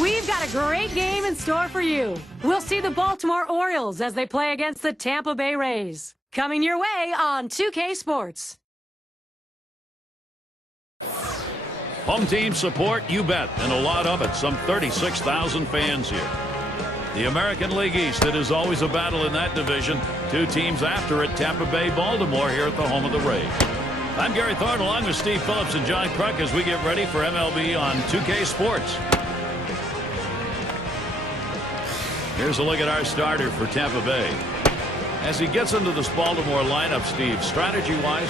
We've got a great game in store for you. We'll see the Baltimore Orioles as they play against the Tampa Bay Rays. Coming your way on 2K Sports. Home team support, you bet, and a lot of it. Some 36,000 fans here. The American League East, it is always a battle in that division. Two teams after it, Tampa Bay, Baltimore, here at the home of the Rays. I'm Gary Thorne along with Steve Phillips and John Kruk as we get ready for MLB on 2K Sports. Here's a look at our starter for Tampa Bay. As he gets into this Baltimore lineup, Steve, strategy-wise?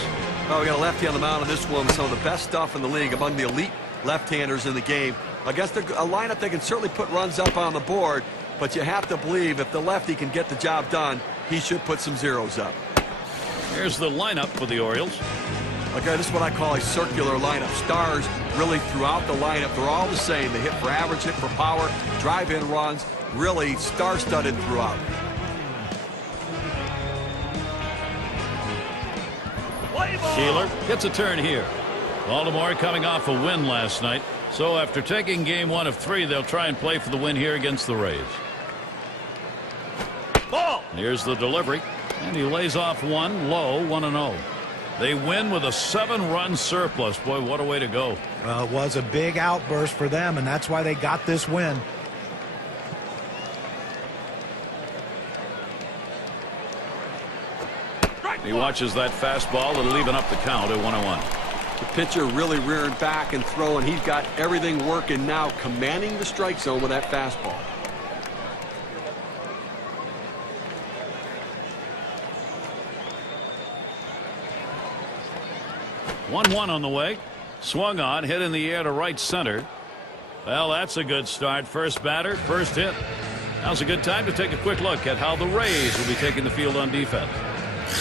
Oh, we got a lefty on the mound in this one with some of the best stuff in the league among the elite left-handers in the game. Against a lineup that can certainly put runs up on the board, but you have to believe if the lefty can get the job done, he should put some zeros up. Here's the lineup for the Orioles. Okay, this is what I call a circular lineup. Stars really throughout the lineup, they're all the same. They hit for average, hit for power, drive-in runs, really star-studded throughout. Keeler gets a turn here. Baltimore coming off a win last night. So after taking game 1 of 3, they'll try and play for the win here against the Rays. Ball. Here's the delivery. And he lays off one low, 1-0. They win with a 7-run surplus. Boy, what a way to go. Well, it was a big outburst for them, and that's why they got this win. He watches that fastball and leaving up the count at 1-1. The pitcher really rearing back and throwing. He's got everything working now, commanding the strike zone with that fastball. One on the way. Swung on, hit in the air to right center. Well, that's a good start. First batter, first hit. Now's a good time to take a quick look at how the Rays will be taking the field on defense.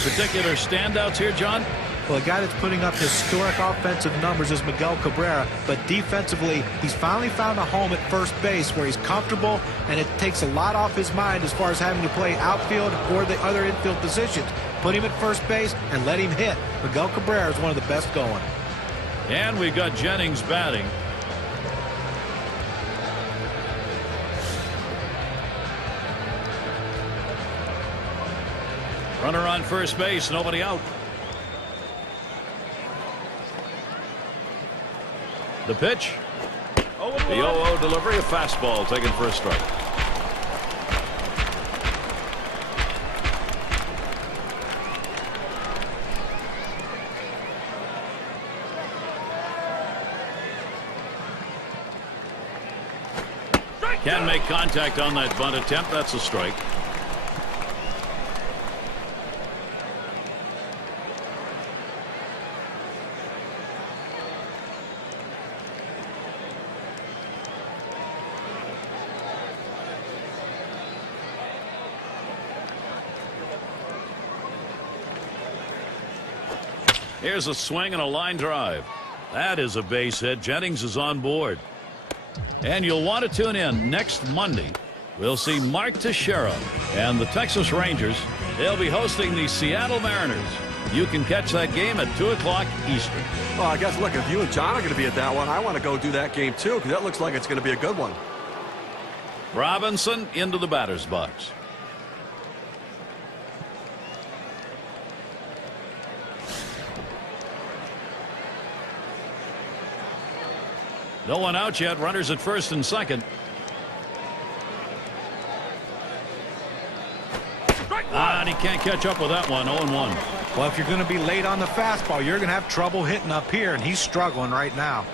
Particular standouts here, John? Well, a guy that's putting up historic offensive numbers is Miguel Cabrera, but defensively, he's finally found a home at first base where he's comfortable, and it takes a lot off his mind as far as having to play outfield or the other infield positions. Put him at first base and let him hit. Miguel Cabrera is one of the best going. And we've got Jennings batting. Runner on first base, nobody out. The pitch. The 0-0 delivery, a fastball taken for a strike. Can make contact on that bunt attempt. That's a strike. Here's a swing and a line drive. That is a base hit. Jennings is on board. And you'll want to tune in next Monday. We'll see Mark Teixeira and the Texas Rangers. They'll be hosting the Seattle Mariners. You can catch that game at 2 o'clock Eastern. Well, I guess, look, if you and John are going to be at that one, I want to go do that game too, because that looks like it's going to be a good one. Robinson into the batter's box. No one out yet. Runners at first and second. And he can't catch up with that one. 0-1. Well, if you're going to be late on the fastball, you're going to have trouble hitting up here, and he's struggling right now.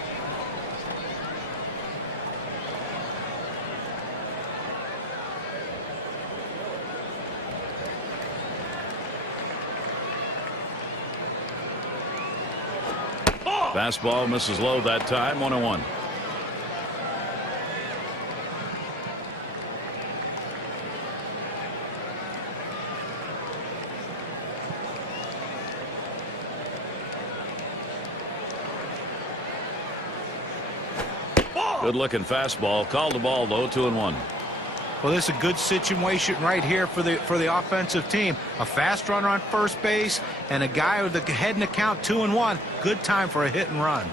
Fastball misses low that time. 1-1. Good looking fastball. Called the ball though. 2-1. Well, this is a good situation right here for the offensive team. A fast runner on first base and a guy with the head in the count 2-1. Good time for a hit and run.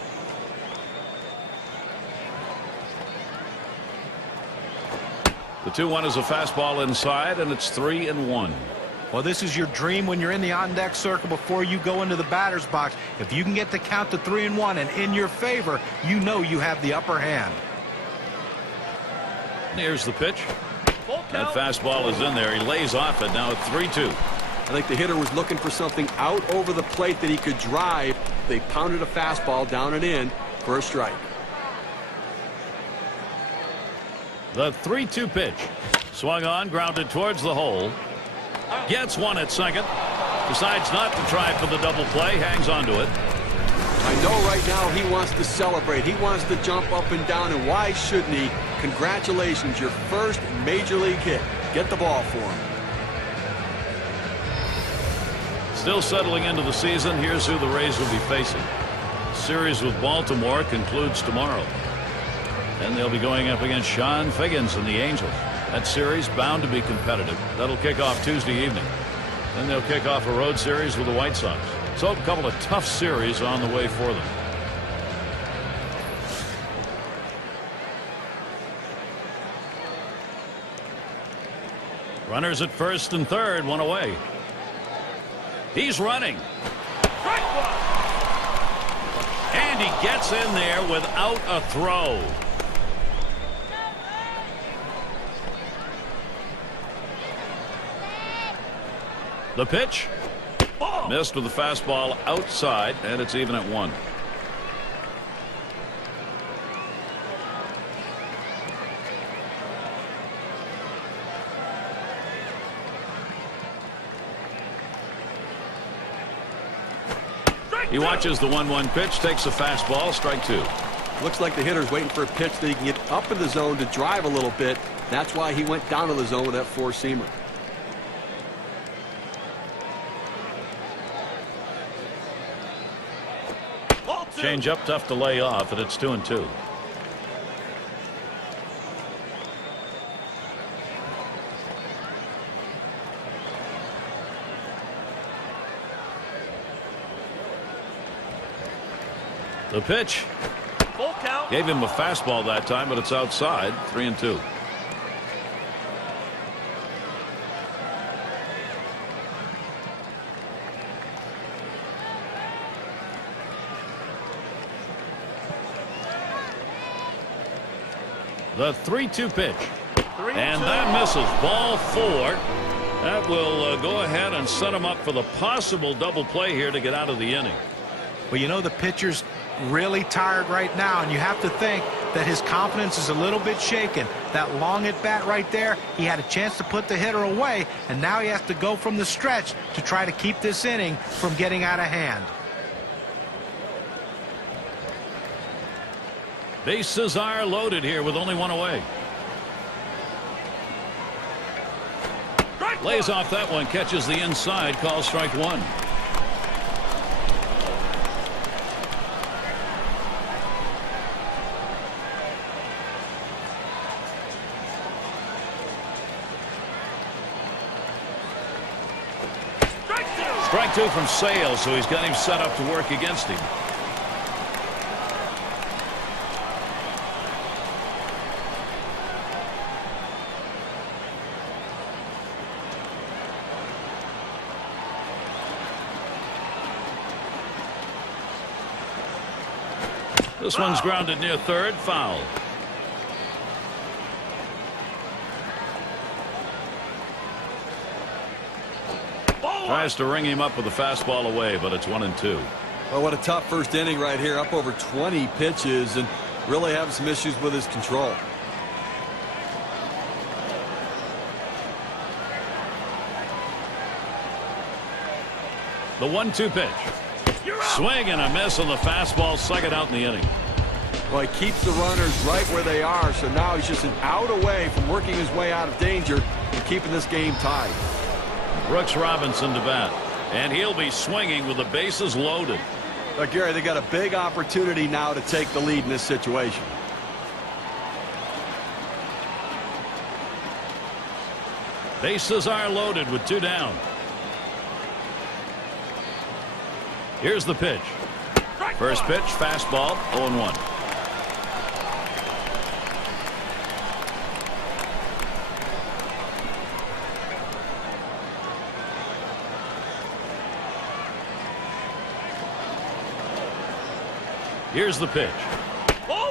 The 2-1 is a fastball inside, and it's 3-1. Well, this is your dream when you're in the on-deck circle before you go into the batter's box. If you can get the count to 3-1 and in your favor, you know you have the upper hand. Here's the pitch. That fastball is in there. He lays off it. Now it's 3-2. I think the hitter was looking for something out over the plate that he could drive. They pounded a fastball down and in for a strike. The 3-2 pitch. Swung on, grounded towards the hole. Gets one at second. Decides not to try for the double play. Hangs on to it. I know right now he wants to celebrate. He wants to jump up and down, and why shouldn't he? Congratulations, your first major league hit. Get the ball for him. Still settling into the season. Here's who the Rays will be facing. Series with Baltimore concludes tomorrow. Then they'll be going up against Sean Figgins and the Angels. That series bound to be competitive. That'll kick off Tuesday evening. Then they'll kick off a road series with the White Sox. So a couple of tough series on the way for them. Runners at first and third, one away. He's running. And he gets in there without a throw. The pitch. Missed with the fastball outside, and it's even at 1. He watches the 1-1 pitch, takes a fastball, strike 2. Looks like the hitter's waiting for a pitch that he can get up in the zone to drive a little bit. That's why he went down to the zone with that four-seamer. Change up, tough to lay off, and it's 2-2. The pitch. Full count. Gave him a fastball that time, but it's outside. 3-2. The 3-2 pitch. And that misses. Ball 4. That will go ahead and set him up for the possible double play here to get out of the inning. Well, you know, the pitcher's really tired right now, and you have to think that his confidence is a little bit shaken. That long at bat right there, he had a chance to put the hitter away, and now he has to go from the stretch to try to keep this inning from getting out of hand. Bases are loaded here with only 1 away. Lays off that one, catches the inside, calls strike 1. Strike 2 from Sales, so he's got him set up to work against him. This one's grounded near third, foul. Tries to ring him up with a fastball away, but it's 1-2. Well, what a tough first inning right here. Up over 20 pitches and really having some issues with his control. The 1-2 pitch. Swing and a miss on the fastball, second out in the inning. Well, he keeps the runners right where they are, so now he's just an out away from working his way out of danger and keeping this game tied. Brooks Robinson to bat, and he'll be swinging with the bases loaded. But Gary, they got a big opportunity now to take the lead in this situation. Bases are loaded with 2 down. Here's the pitch. First pitch, fastball, 0-1. Here's the pitch.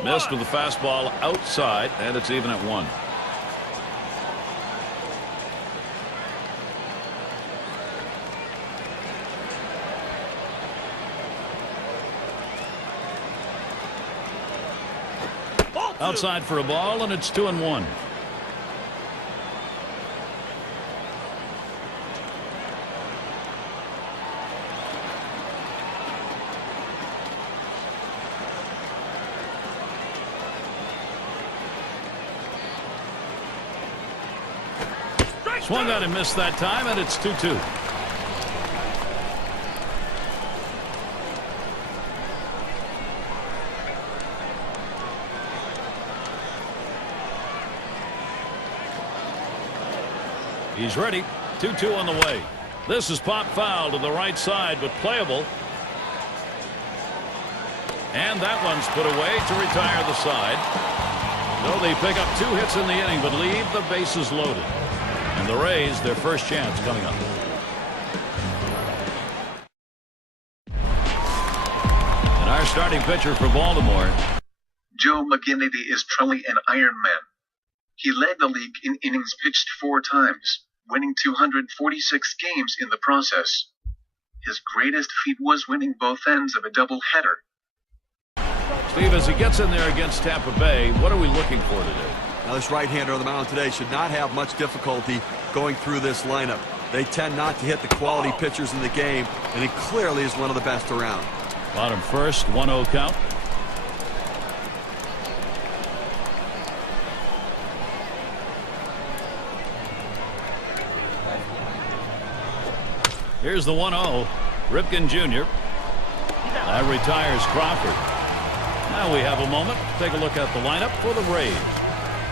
Missed with the fastball outside, and it's even at 1. Outside for a ball, and it's 2-1. Swung on and missed that time, and it's 2-2. He's ready. 2-2 on the way. This is pop foul to the right side, but playable. And that one's put away to retire the side. So they pick up 2 hits in the inning, but leave the bases loaded. And the Rays, their first chance coming up. And our starting pitcher for Baltimore. Joe McGinnity is truly an Iron Man. He led the league in innings pitched 4 times, winning 246 games in the process. His greatest feat was winning both ends of a doubleheader. Steve, as he gets in there against Tampa Bay, what are we looking for today? Now, this right-hander on the mound today should not have much difficulty going through this lineup. They tend not to hit the quality pitchers in the game, and he clearly is one of the best around. Bottom first, 1-0 count. Here's the 1-0. Ripken Jr. That retires Crawford. Now we have a moment to take a look at the lineup for the Rays.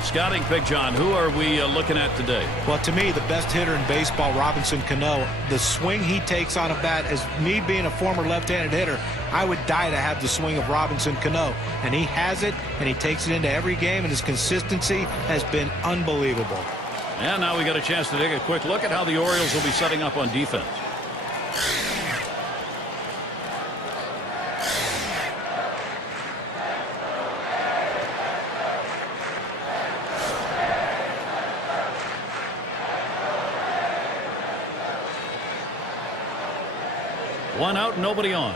Scouting pick, John, who are we looking at today? Well, to me, the best hitter in baseball, Robinson Cano. The swing he takes on a bat, as me being a former left-handed hitter, I would die to have the swing of Robinson Cano. And he has it, and he takes it into every game, and his consistency has been unbelievable. And now we got a chance to take a quick look at how the Orioles will be setting up on defense. One out, nobody on.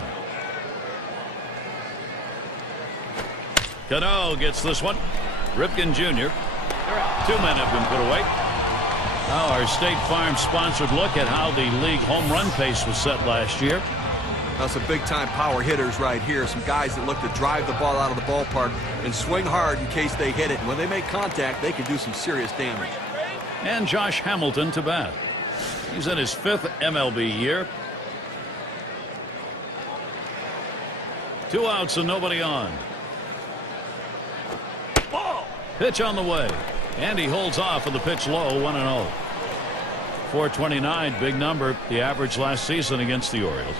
Cano gets this one. Ripken Jr. 2 men have been put away. Now our State Farm sponsored look at how the league home run pace was set last year. Now some big-time power hitters right here. Some guys that look to drive the ball out of the ballpark and swing hard in case they hit it. And when they make contact, they can do some serious damage. And Josh Hamilton to bat. He's in his 5th MLB year. 2 outs and nobody on. Pitch on the way. And he holds off with the pitch low, 1-0. 429, big number, the average last season against the Orioles.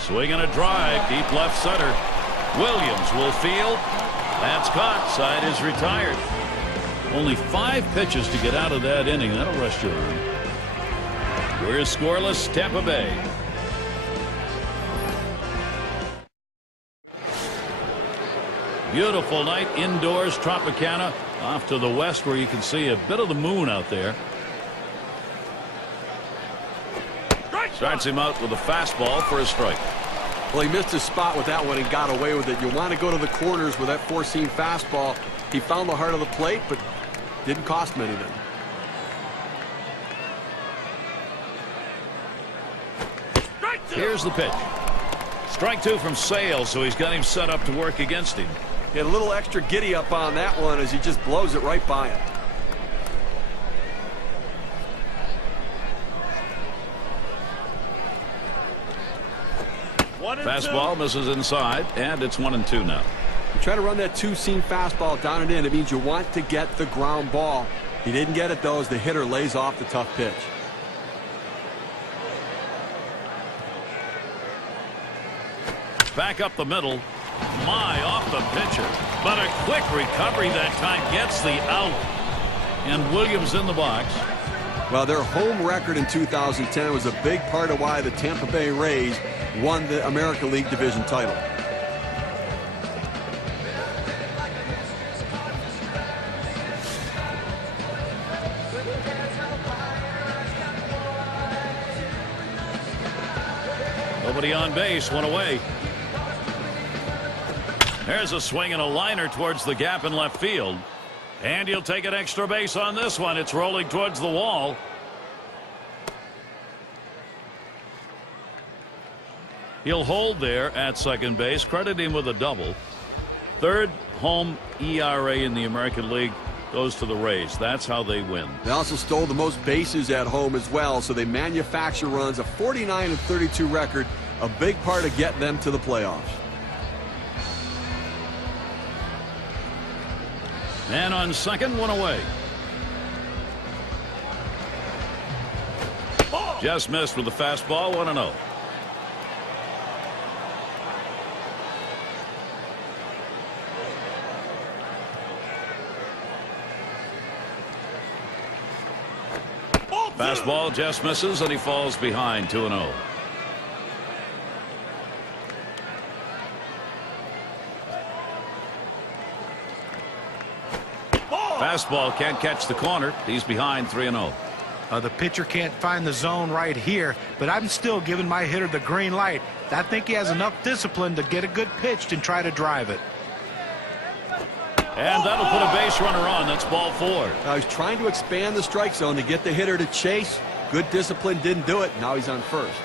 Swing and a drive, deep left center. Williams will field. That's caught. Side is retired. Only 5 pitches to get out of that inning. That'll rest your room. We're scoreless, Tampa Bay. Beautiful night indoors, Tropicana, off to the west where you can see a bit of the moon out there. Starts him out with a fastball for a strike. Well, he missed his spot with that one and got away with it. You want to go to the corners with that 4-seam fastball. He found the heart of the plate, but didn't cost him anything. Here's the pitch. Strike 2 from Sale, so he's got him set up to work against him. He had a little extra giddy up on that one as he just blows it right by him. Fastball misses inside, and it's 1-2 now. You try to run that 2-seam fastball down and in. It means you want to get the ground ball. He didn't get it, though, as the hitter lays off the tough pitch. Back up the middle. My, off the pitcher. But a quick recovery that time gets the out. And Williams in the box. Well, their home record in 2010 was a big part of why the Tampa Bay Rays won the American League Division title. Nobody on base, one away. There's a swing and a liner towards the gap in left field. And he'll take an extra base on this one. It's rolling towards the wall. He'll hold there at second base. Credit him with a double. Third home ERA in the American League goes to the Rays. That's how they win. They also stole the most bases at home as well, so they manufacture runs. A 49-32 record, a big part of getting them to the playoffs. And on second, one away. Just missed with the fastball, 1-0. Fastball just misses, and he falls behind, 2-0. Fastball can't catch the corner. He's behind, 3-0. The pitcher can't find the zone right here, but I'm still giving my hitter the green light. I think he has enough discipline to get a good pitch and try to drive it. And that'll put a base runner on. That's ball 4. Now he's trying to expand the strike zone to get the hitter to chase. Good discipline didn't do it. Now he's on first.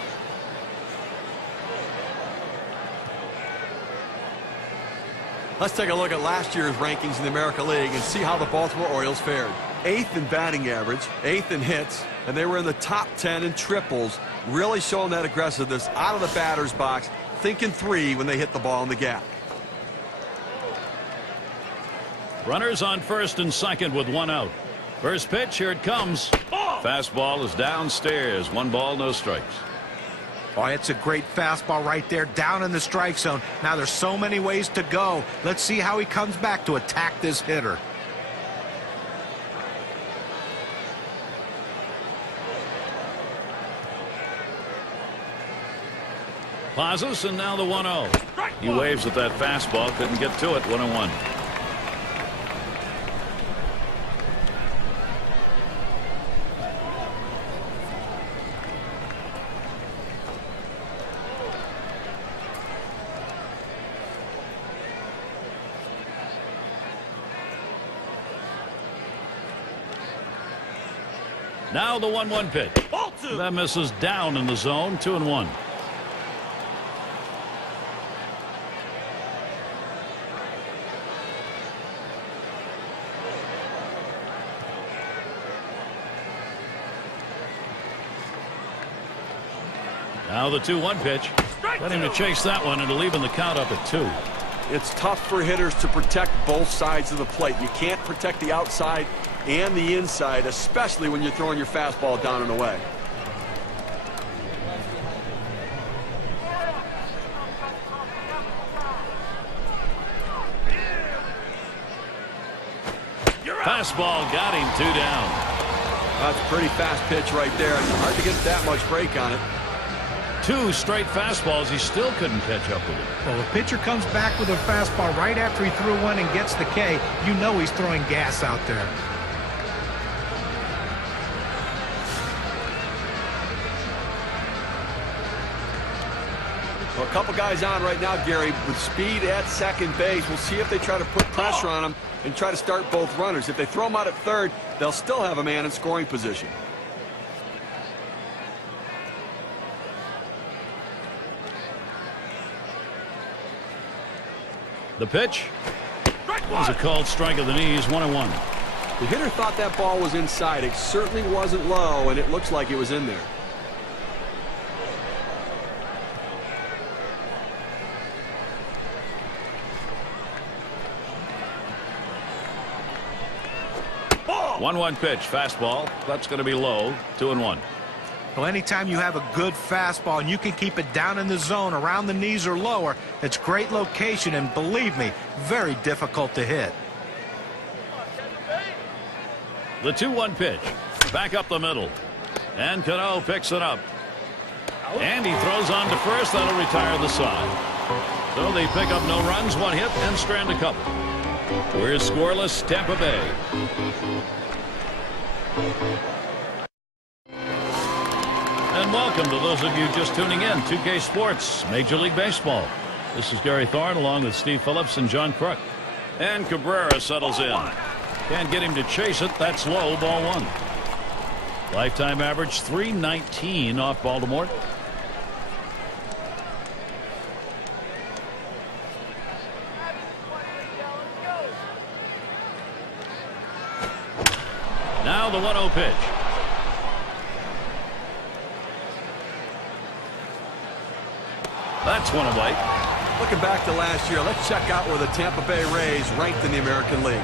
Let's take a look at last year's rankings in the American League and see how the Baltimore Orioles fared. 8th in batting average, 8th in hits, and they were in the top 10 in triples, really showing that aggressiveness out of the batter's box, thinking 3 when they hit the ball in the gap. Runners on first and second with 1 out. First pitch, here it comes. Fastball is downstairs. 1 ball, no strikes. Oh, it's a great fastball right there, down in the strike zone. Now there's so many ways to go. Let's see how he comes back to attack this hitter. Pauses, and now the 1-0. He waves at that fastball, couldn't get to it. 1-1. Now the 1-1 pitch. That misses down in the zone. 2-1. Now the 2-1 pitch. Let him to chase that one and to leaving the count up at 2. It's tough for hitters to protect both sides of the plate. You can't protect the outside and the inside, especially when you're throwing your fastball down and away. Fastball got him, 2 down. That's a pretty fast pitch right there. Hard to get that much break on it. 2 straight fastballs. He still couldn't catch up with it. Well, the pitcher comes back with a fastball right after he threw one and gets the K. You know he's throwing gas out there. Well, a couple guys on right now, Gary, with speed at second base. We'll see if they try to put pressure on him and try to start both runners. If they throw him out at third, they'll still have a man in scoring position. The pitch was a called strike of the knees. 1-1. The hitter thought that ball was inside. It certainly wasn't low, and it looks like it was in there. Oh! 1-1 pitch, fastball. That's going to be low. 2-1. Well, anytime you have a good fastball and you can keep it down in the zone around the knees or lower, it's great location, and believe me, very difficult to hit. The 2-1 pitch. Back up the middle. And Cano picks it up. And he throws on to first. That'll retire the side. So they pick up no runs, one hit, and strand a couple. We're scoreless, Tampa Bay. And welcome to those of you just tuning in. 2K Sports, Major League Baseball. This is Gary Thorne along with Steve Phillips and John Crook. And Cabrera settles in. Can't get him to chase it. That's low, ball one. Lifetime average 319 off Baltimore. Now the 1-0 pitch. That's one away. Looking back to last year, let's check out where the Tampa Bay Rays ranked in the American League.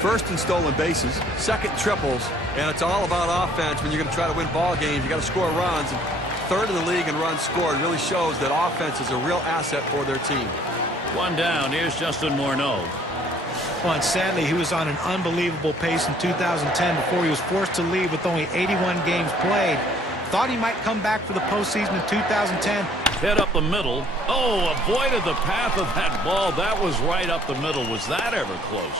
First in stolen bases, second triples, and it's all about offense. When you're going to try to win ball games, you got to score runs. And third in the league in runs scored. Really shows that offense is a real asset for their team. One down. Here's Justin Morneau. Well, and sadly, he was on an unbelievable pace in 2010 before he was forced to leave with only 81 games played. Thought he might come back for the postseason in 2010. Hit up the middle. Oh, avoided the path of that ball. That was right up the middle. Was that ever close?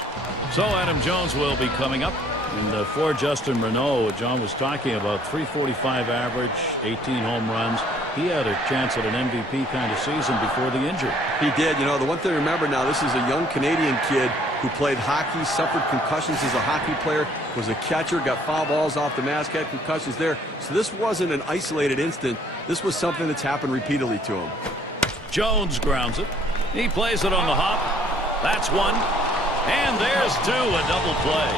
So Adam Jones will be coming up. And for Justin Morneau, John was talking about 345 average, 18 home runs. He had a chance at an MVP kind of season before the injury. He did. You know, the one thing to remember now, this is a young Canadian kid who played hockey, suffered concussions as a hockey player, was a catcher, got foul balls off the mask, had concussions there. So this wasn't an isolated instant. This was something that's happened repeatedly to him. Jones grounds it. He plays it on the hop. That's one. And there's two, a double play.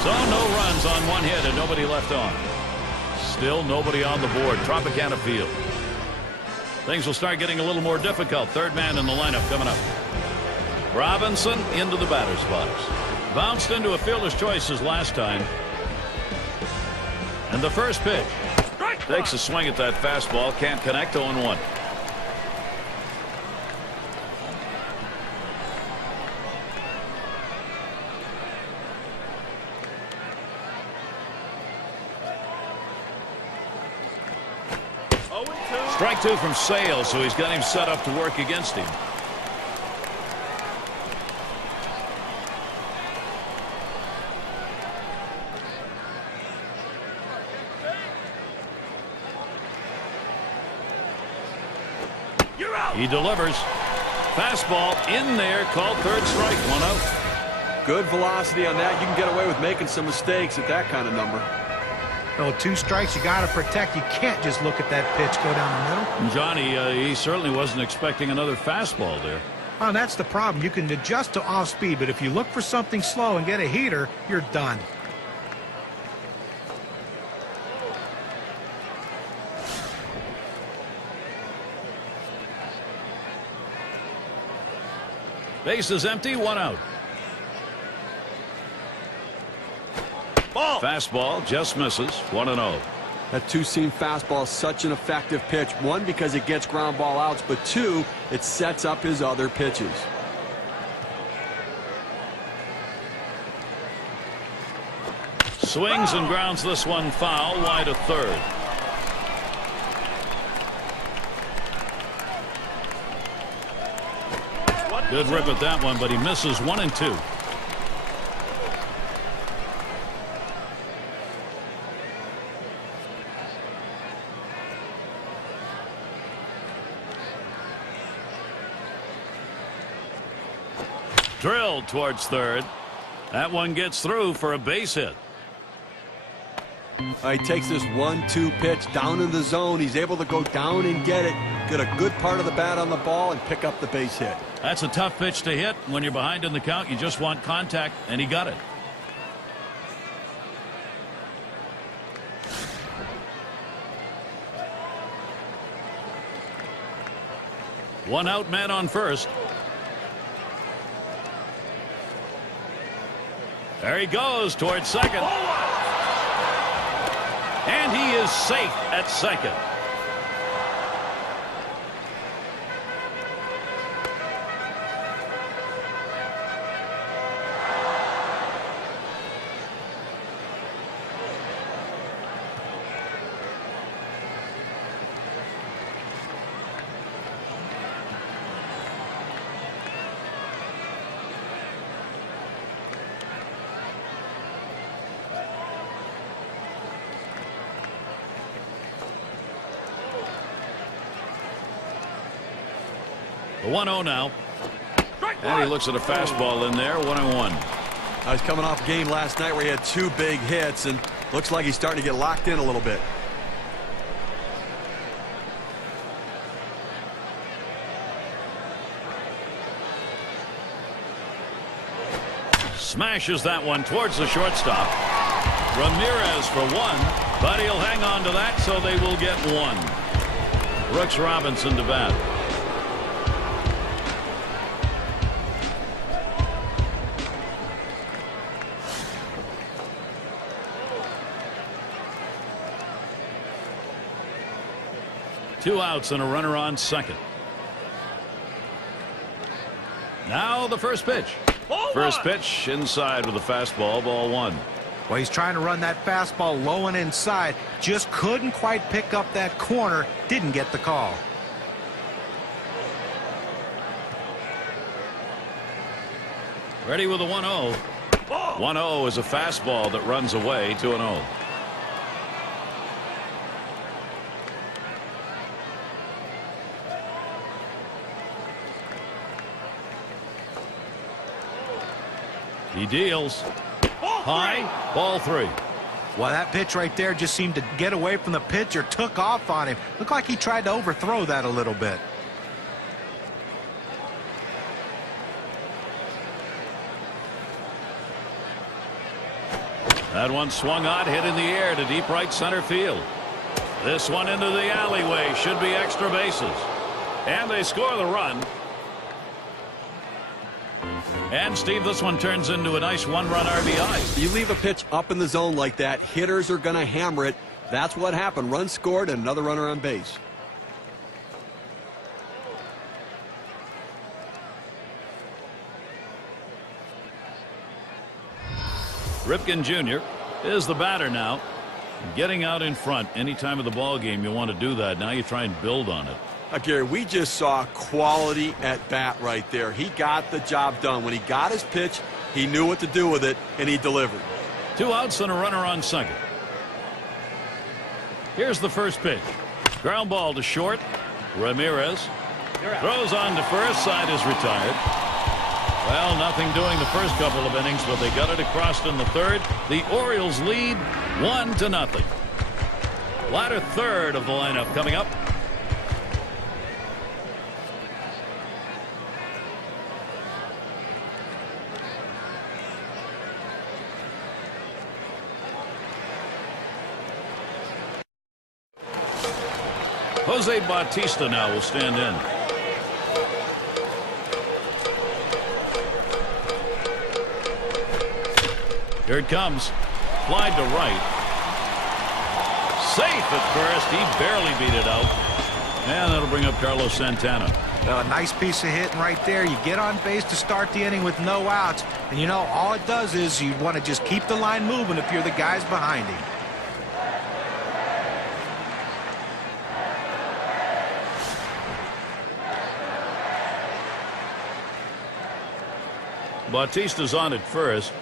So no runs on one hit and nobody left on. Still nobody on the board. Tropicana Field. Things will start getting a little more difficult. Third man in the lineup coming up. Robinson into the batter's box. Bounced into a fielder's choices last time. And the first pitch. Takes a swing at that fastball. Can't connect. 0-1. Strike two from Sale, so he's got him set up to work against him. He delivers. Fastball in there, called third strike, 1 out. Good velocity on that. You can get away with making some mistakes at that kind of number. Oh, 2 strikes you got to protect. You can't just look at that pitch go down the middle. Johnny, he certainly wasn't expecting another fastball there. Oh, that's the problem. You can adjust to off speed, but if you look for something slow and get a heater, you're done. Base is empty, 1 out. Ball. Fastball just misses, 1-0. That two-seam fastball is such an effective pitch. 1, because it gets ground ball outs, but 2, it sets up his other pitches. Swings and grounds this one foul, wide of third. Good rip at that one, but he misses 1 and 2. Drilled towards third. That one gets through for a base hit. He takes this 1-2 pitch down in the zone. He's able to go down and get it, get a good part of the bat on the ball, and pick up the base hit. That's a tough pitch to hit. When you're behind in the count, you just want contact, and he got it. One out, man on first. There he goes towards second. And he is safe at second. 1-0 now. And he looks at a fastball in there. 1-1. He's coming off a game last night where he had 2 big hits, and looks like he's starting to get locked in a little bit. Smashes that one towards the shortstop. Ramirez for 1, but he'll hang on to that, so they will get 1. Brooks Robinson to bat. Two outs and a runner on second. Now the first pitch. First pitch inside with a fastball, ball 1. Well, he's trying to run that fastball low and inside. Just couldn't quite pick up that corner. Didn't get the call. Ready with a 1-0. 1-0 is a fastball that runs away. 2-0. He deals. High. Ball 3. Well, that pitch right there just seemed to get away from the pitcher, took off on him. Looked like he tried to overthrow that a little bit. That one swung on, hit in the air to deep right center field. This one into the alleyway. Should be extra bases. And they score the run. And, Steve, this one turns into a nice 1-run RBI. You leave a pitch up in the zone like that, hitters are going to hammer it. That's what happened. Run scored and another runner on base. Ripken Jr. is the batter now. Getting out in front any time of the ball game, you want to do that. Now you try and build on it. Gary, we just saw quality at bat right there. He got the job done. When he got his pitch, he knew what to do with it, and he delivered. 2 outs and a runner on second. Here's the first pitch. Ground ball to short. Ramirez throws on to first. Side is retired. Well, nothing doing the first couple of innings, but they got it across in the third. The Orioles lead 1-0. Latter third of the lineup coming up. Jose Bautista now will stand in. Here it comes. Fly to right. Safe at first. He barely beat it out. And that'll bring up Carlos Santana. A nice piece of hitting right there. You get on base to start the inning with no outs. And, you know, all it does is you want to just keep the line moving if you're the guys behind him. Bautista's on at first.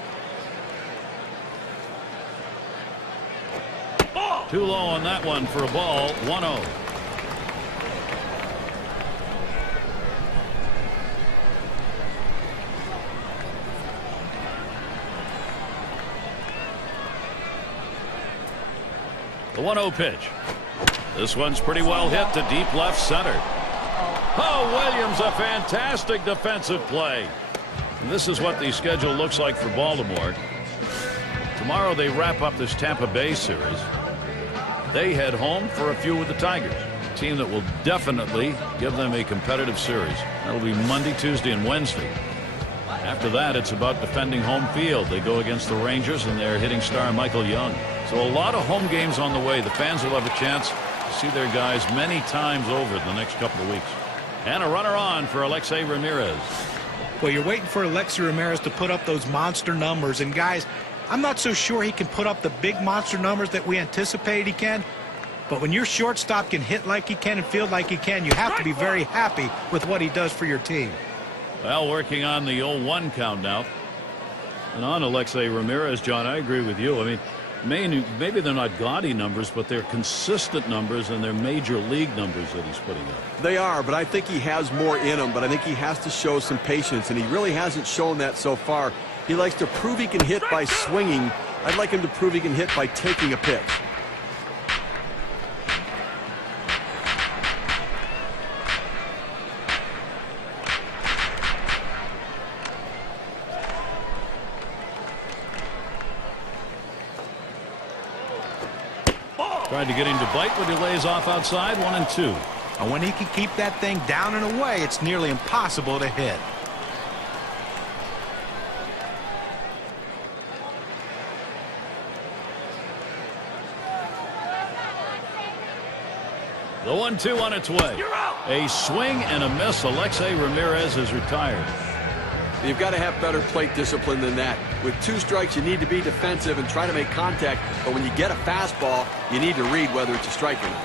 Too low on that one for a ball. 1-0. The 1-0 pitch. This one's pretty well hit to deep left center. Oh, Williams, a fantastic defensive play. And this is what the schedule looks like for Baltimore. Tomorrow they wrap up this Tampa Bay series. They head home for a few with the Tigers, a team that will definitely give them a competitive series. That'll be Monday, Tuesday, and Wednesday. After that, it's about defending home field. They go against the Rangers and their hitting star Michael Young. So a lot of home games on the way. The fans will have a chance to see their guys many times over the next couple of weeks. And a runner on for Alexei Ramirez. Well, you're waiting for Alexei Ramirez to put up those monster numbers. And, guys, I'm not so sure he can put up the big monster numbers that we anticipated he can. But when your shortstop can hit like he can and field like he can, you have to be very happy with what he does for your team. Well, working on the 0-1 count now. And on Alexei Ramirez, John, I agree with you. I mean, maybe they're not gaudy numbers, but they're consistent numbers, and they're major league numbers that he's putting up. They are, but I think he has more in him, but I think he has to show some patience, and he really hasn't shown that so far. He likes to prove he can hit by swinging. I'd like him to prove he can hit by taking a pitch. Tried to get him to bite, but he lays off outside. 1-2. And when he can keep that thing down and away, it's nearly impossible to hit. The 1-2 on its way. A swing and a miss. Alexei Ramirez is retired. You've got to have better plate discipline than that. With 2 strikes, you need to be defensive and try to make contact. But when you get a fastball, you need to read whether it's a strike or not.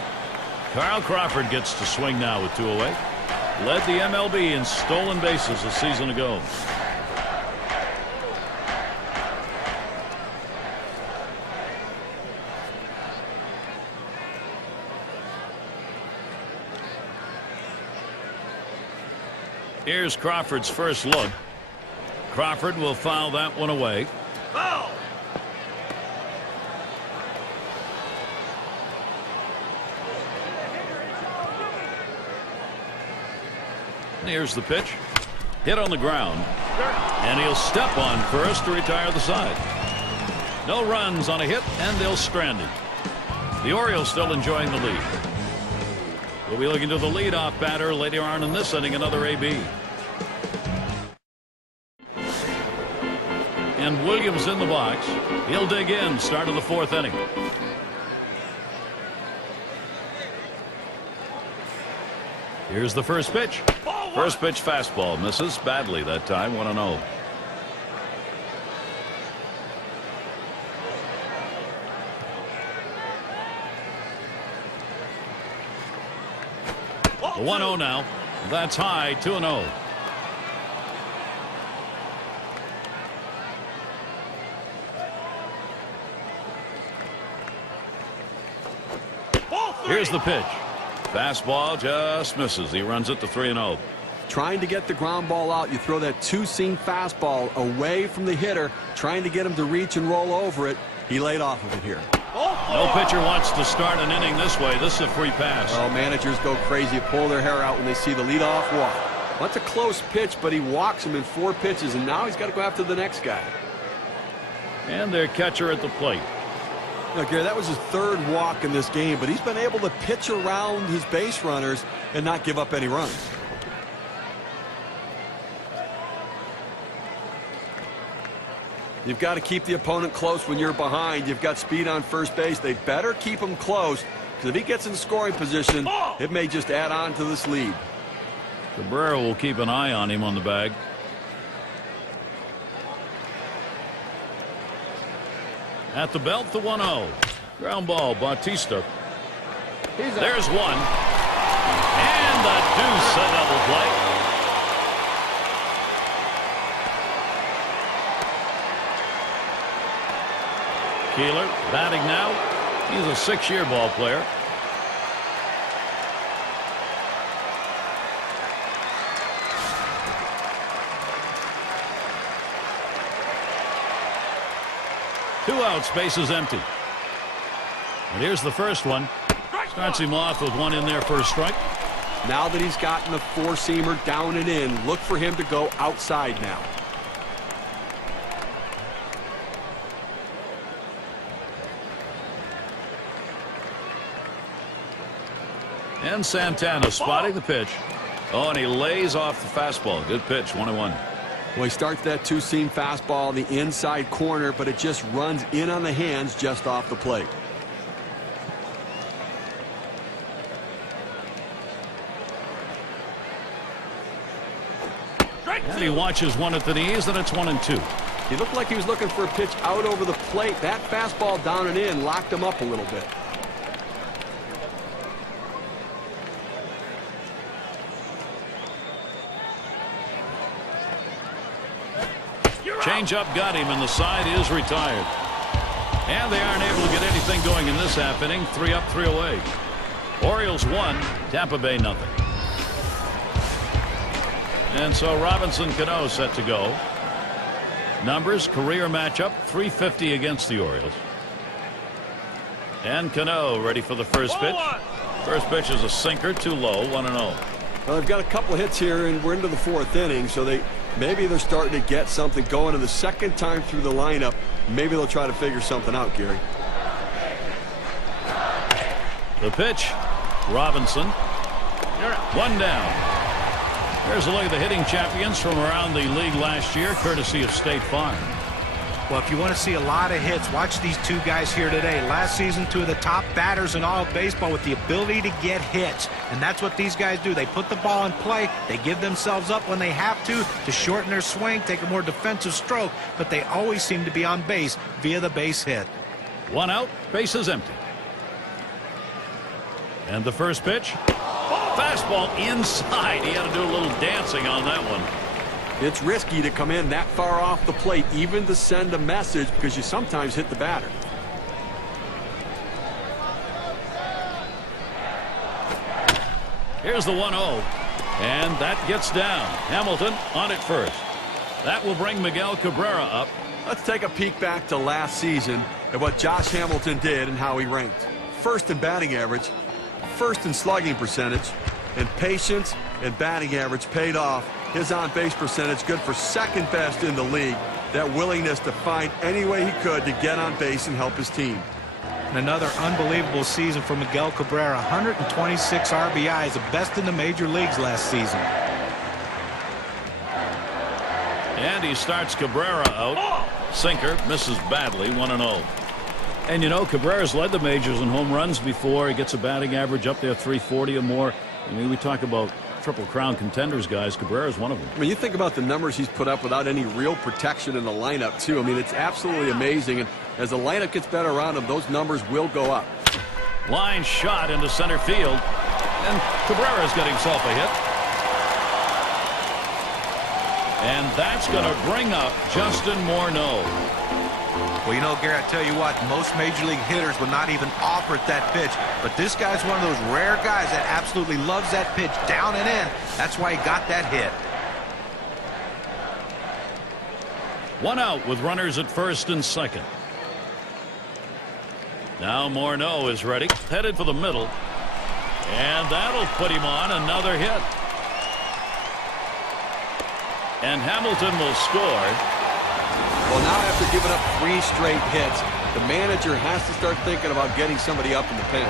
Carl Crawford gets to swing now with 2 away. Led the MLB in stolen bases a season ago. Here's Crawford's first look. Crawford will foul that one away. Oh! Here's the pitch. Hit on the ground. And he'll step on first to retire the side. No runs on a hit, and they'll strand him. The Orioles still enjoying the lead. We'll be looking to the leadoff batter later on in this inning, another AB. And Williams in the box. He'll dig in, start of the 4th inning. Here's the first pitch. First pitch fastball misses badly that time. 1-0. The 1-0 now. That's high. 2-0. Here's the pitch. Fastball just misses. He runs it to 3-0. Trying to get the ground ball out, you throw that 2-seam fastball away from the hitter, trying to get him to reach and roll over it. He laid off of it here. No pitcher wants to start an inning this way. This is a free pass. Oh, managers go crazy, pull their hair out when they see the leadoff walk. That's a close pitch, but he walks him in 4 pitches, and now he's got to go after the next guy. And their catcher at the plate. Now, Gary, that was his 3rd walk in this game, but he's been able to pitch around his base runners and not give up any runs. You've got to keep the opponent close when you're behind. You've got speed on first base. They better keep him close, because if he gets in scoring position, it may just add on to this lead. Cabrera will keep an eye on him on the bag. At the belt, the 1-0. Ground ball, Bautista. There's one. And the deuce, a double play. Keeler batting now. He's a 6-year ball player. Two outs, bases empty. And here's the first one. Starts him off with one in there for a strike. Now that he's gotten the 4-seamer down and in, look for him to go outside now. And Santana spotting the pitch. Oh, and he lays off the fastball. Good pitch, 1-1. Well, he starts that 2-seam fastball in the inside corner, but it just runs in on the hands just off the plate. And he watches one at the knees, and it's 1-2. He looked like he was looking for a pitch out over the plate. That fastball down and in locked him up a little bit. Change up got him, and the side is retired. And they aren't able to get anything going in this half inning. 3 up, 3 away. Orioles 1, Tampa Bay nothing. And so Robinson Cano set to go. Numbers, career matchup, .350 against the Orioles. And Cano ready for the first pitch. First pitch is a sinker, too low, 1-0. Well, they've got a couple of hits here, and we're into the 4th inning, so maybe they're starting to get something going. And the second time through the lineup, maybe they'll try to figure something out, Gary. The pitch, Robinson. 1 down. Here's a look at the hitting champions from around the league last year, courtesy of State Farm. Well, if you want to see a lot of hits, watch these two guys here today. Last season, 2 of the top batters in all of baseball with the ability to get hits. And that's what these guys do. They put the ball in play. They give themselves up when they have to shorten their swing, take a more defensive stroke. But they always seem to be on base via the base hit. 1 out, base is empty. And the first pitch. Fastball inside. He had to do a little dancing on that one. It's risky to come in that far off the plate, even to send a message, because you sometimes hit the batter. Here's the 1-0. And that gets down. Hamilton on it first. That will bring Miguel Cabrera up. Let's take a peek back to last season at what Josh Hamilton did and how he ranked. First in batting average, first in slugging percentage, and patience and batting average paid off. His on-base percentage good for 2nd best in the league. That willingness to find any way he could to get on base and help his team. And another unbelievable season for Miguel Cabrera. 126 RBIs, the best in the major leagues last season. And he starts Cabrera out. Sinker misses badly, 1-0. And you know, Cabrera's led the majors in home runs before. He gets a batting average up there 340 or more. I mean, we talk about Triple Crown contenders, guys. Cabrera's one of them. I mean, you think about the numbers he's put up without any real protection in the lineup, too. I mean, it's absolutely amazing. And as the lineup gets better around him, those numbers will go up. Line shot into center field. And Cabrera's got himself a hit. And that's going to bring up Justin Morneau. Well, you know, Gary, I tell you what, most major league hitters would not even offer at that pitch. But this guy's one of those rare guys that absolutely loves that pitch down and in. That's why he got that hit. 1 out with runners at first and second. Now Morneau is ready, headed for the middle. And that'll put him on another hit. And Hamilton will score. Well, now after giving up 3 straight hits, the manager has to start thinking about getting somebody up in the pen.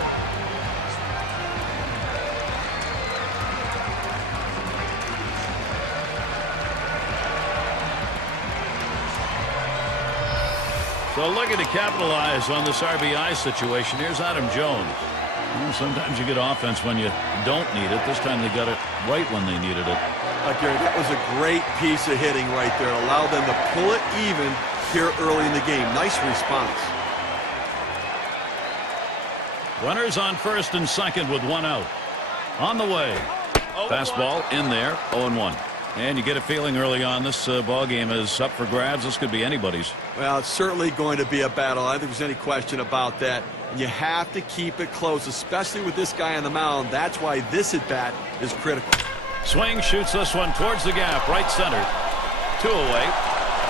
So looking to capitalize on this RBI situation. Here's Adam Jones. Sometimes you get offense when you don't need it. This time they got it right when they needed it. Gary, that was a great piece of hitting right there. Allowed them to pull it even here early in the game. Nice response. Runners on first and second with 1 out. On the way. Fastball in there, 0-1. And you get a feeling early on this ball game is up for grabs. This could be anybody's. Well, it's certainly going to be a battle. I don't think there's any question about that. You have to keep it close, especially with this guy on the mound. That's why this at-bat is critical. Swing, shoots this one towards the gap, right center. 2 away.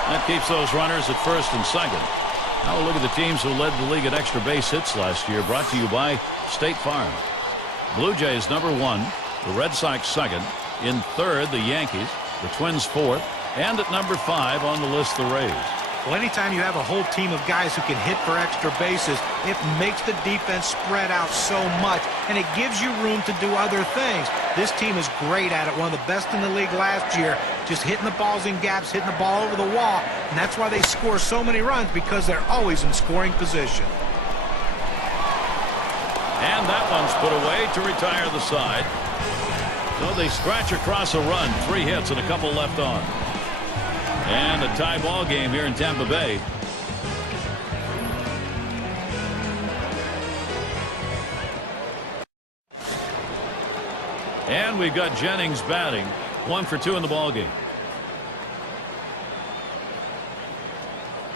That keeps those runners at first and second. Now we'll look at the teams who led the league at extra base hits last year, brought to you by State Farm. Blue Jays number 1, the Red Sox second. In third, the Yankees, the Twins fourth, and at number 5 on the list, the Rays. Well, anytime you have a whole team of guys who can hit for extra bases, it makes the defense spread out so much, and it gives you room to do other things. This team is great at it, one of the best in the league last year, just hitting the balls in gaps, hitting the ball over the wall, and that's why they score so many runs, because they're always in scoring position. And that one's put away to retire the side. So they scratch across a run, 3 hits and a couple left on. And a tie ball game here in Tampa Bay. And we've got Jennings batting, 1 for 2 in the ball game.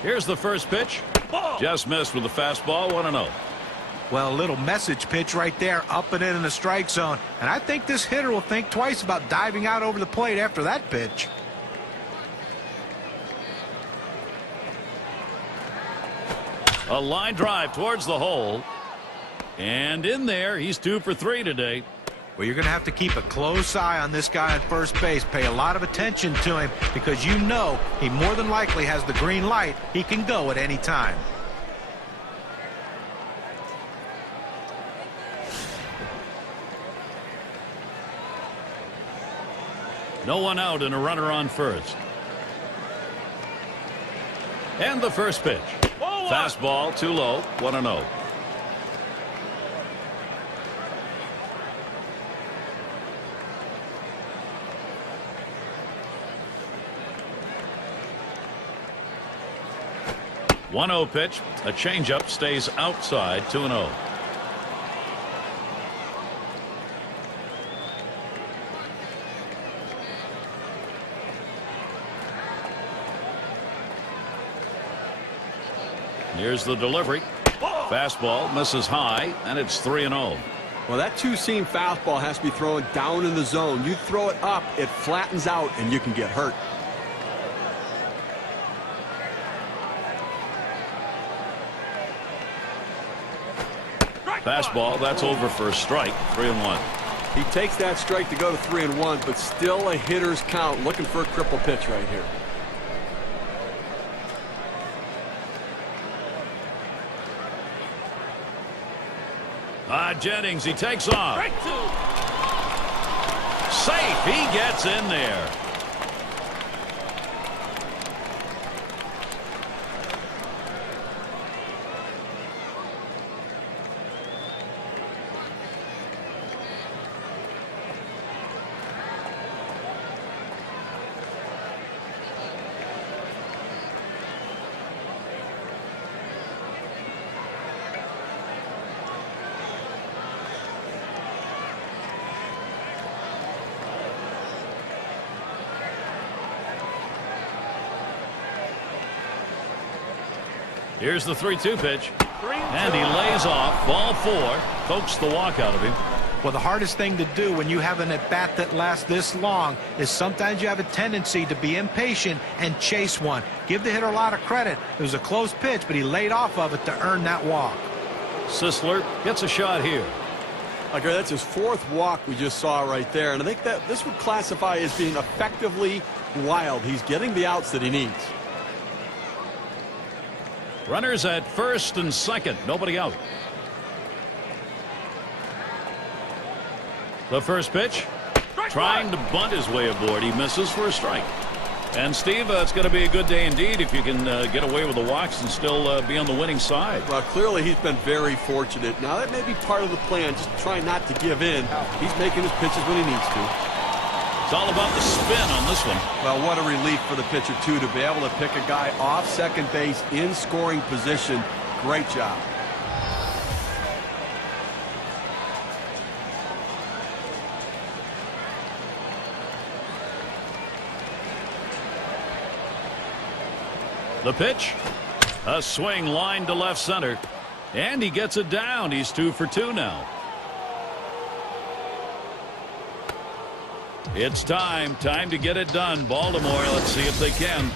Here's the first pitch. Just missed with the fastball, 1-0. Well, a little message pitch right there, up and in the strike zone. And I think this hitter will think twice about diving out over the plate after that pitch. A line drive towards the hole. And in there, he's 2 for 3 today. Well, you're going to have to keep a close eye on this guy on first base. Pay a lot of attention to him because you know he more than likely has the green light. He can go at any time. No one out and a runner on first. And the first pitch. Fastball too low, 1-0. One-0 pitch. A changeup stays outside, 2-0. Here's the delivery. Fastball misses high, and it's 3-0. Well, that two-seam fastball has to be thrown down in the zone. You throw it up, it flattens out, and you can get hurt. Fastball, that's over for a strike, 3-1. He takes that strike to go to 3-1, but still a hitter's count, looking for a cripple pitch right here. Jennings, he takes off. Safe, he gets in there. Here's the 3-2 pitch. And he lays off. Ball 4. Coax the walk out of him. Well, the hardest thing to do when you have an at-bat that lasts this long is sometimes you have a tendency to be impatient and chase one. Give the hitter a lot of credit. It was a close pitch, but he laid off of it to earn that walk. Sisler gets a shot here. Okay, that's his 4th walk we just saw right there. And I think that this would classify as being effectively wild. He's getting the outs that he needs. Runners at first and second. Nobody out. The first pitch. Trying to bunt his way aboard. He misses for a strike. And Steve, it's going to be a good day indeed if you can get away with the walks and still be on the winning side. Well, clearly he's been very fortunate. Now that may be part of the plan, just trying not to give in. He's making his pitches when he needs to. It's all about the spin on this one. Well, what a relief for the pitcher, too, to be able to pick a guy off second base in scoring position. Great job. The pitch. A swing line to left center. And he gets it down. He's 2 for 2 now. It's time to get it done. Baltimore, let's see if they can.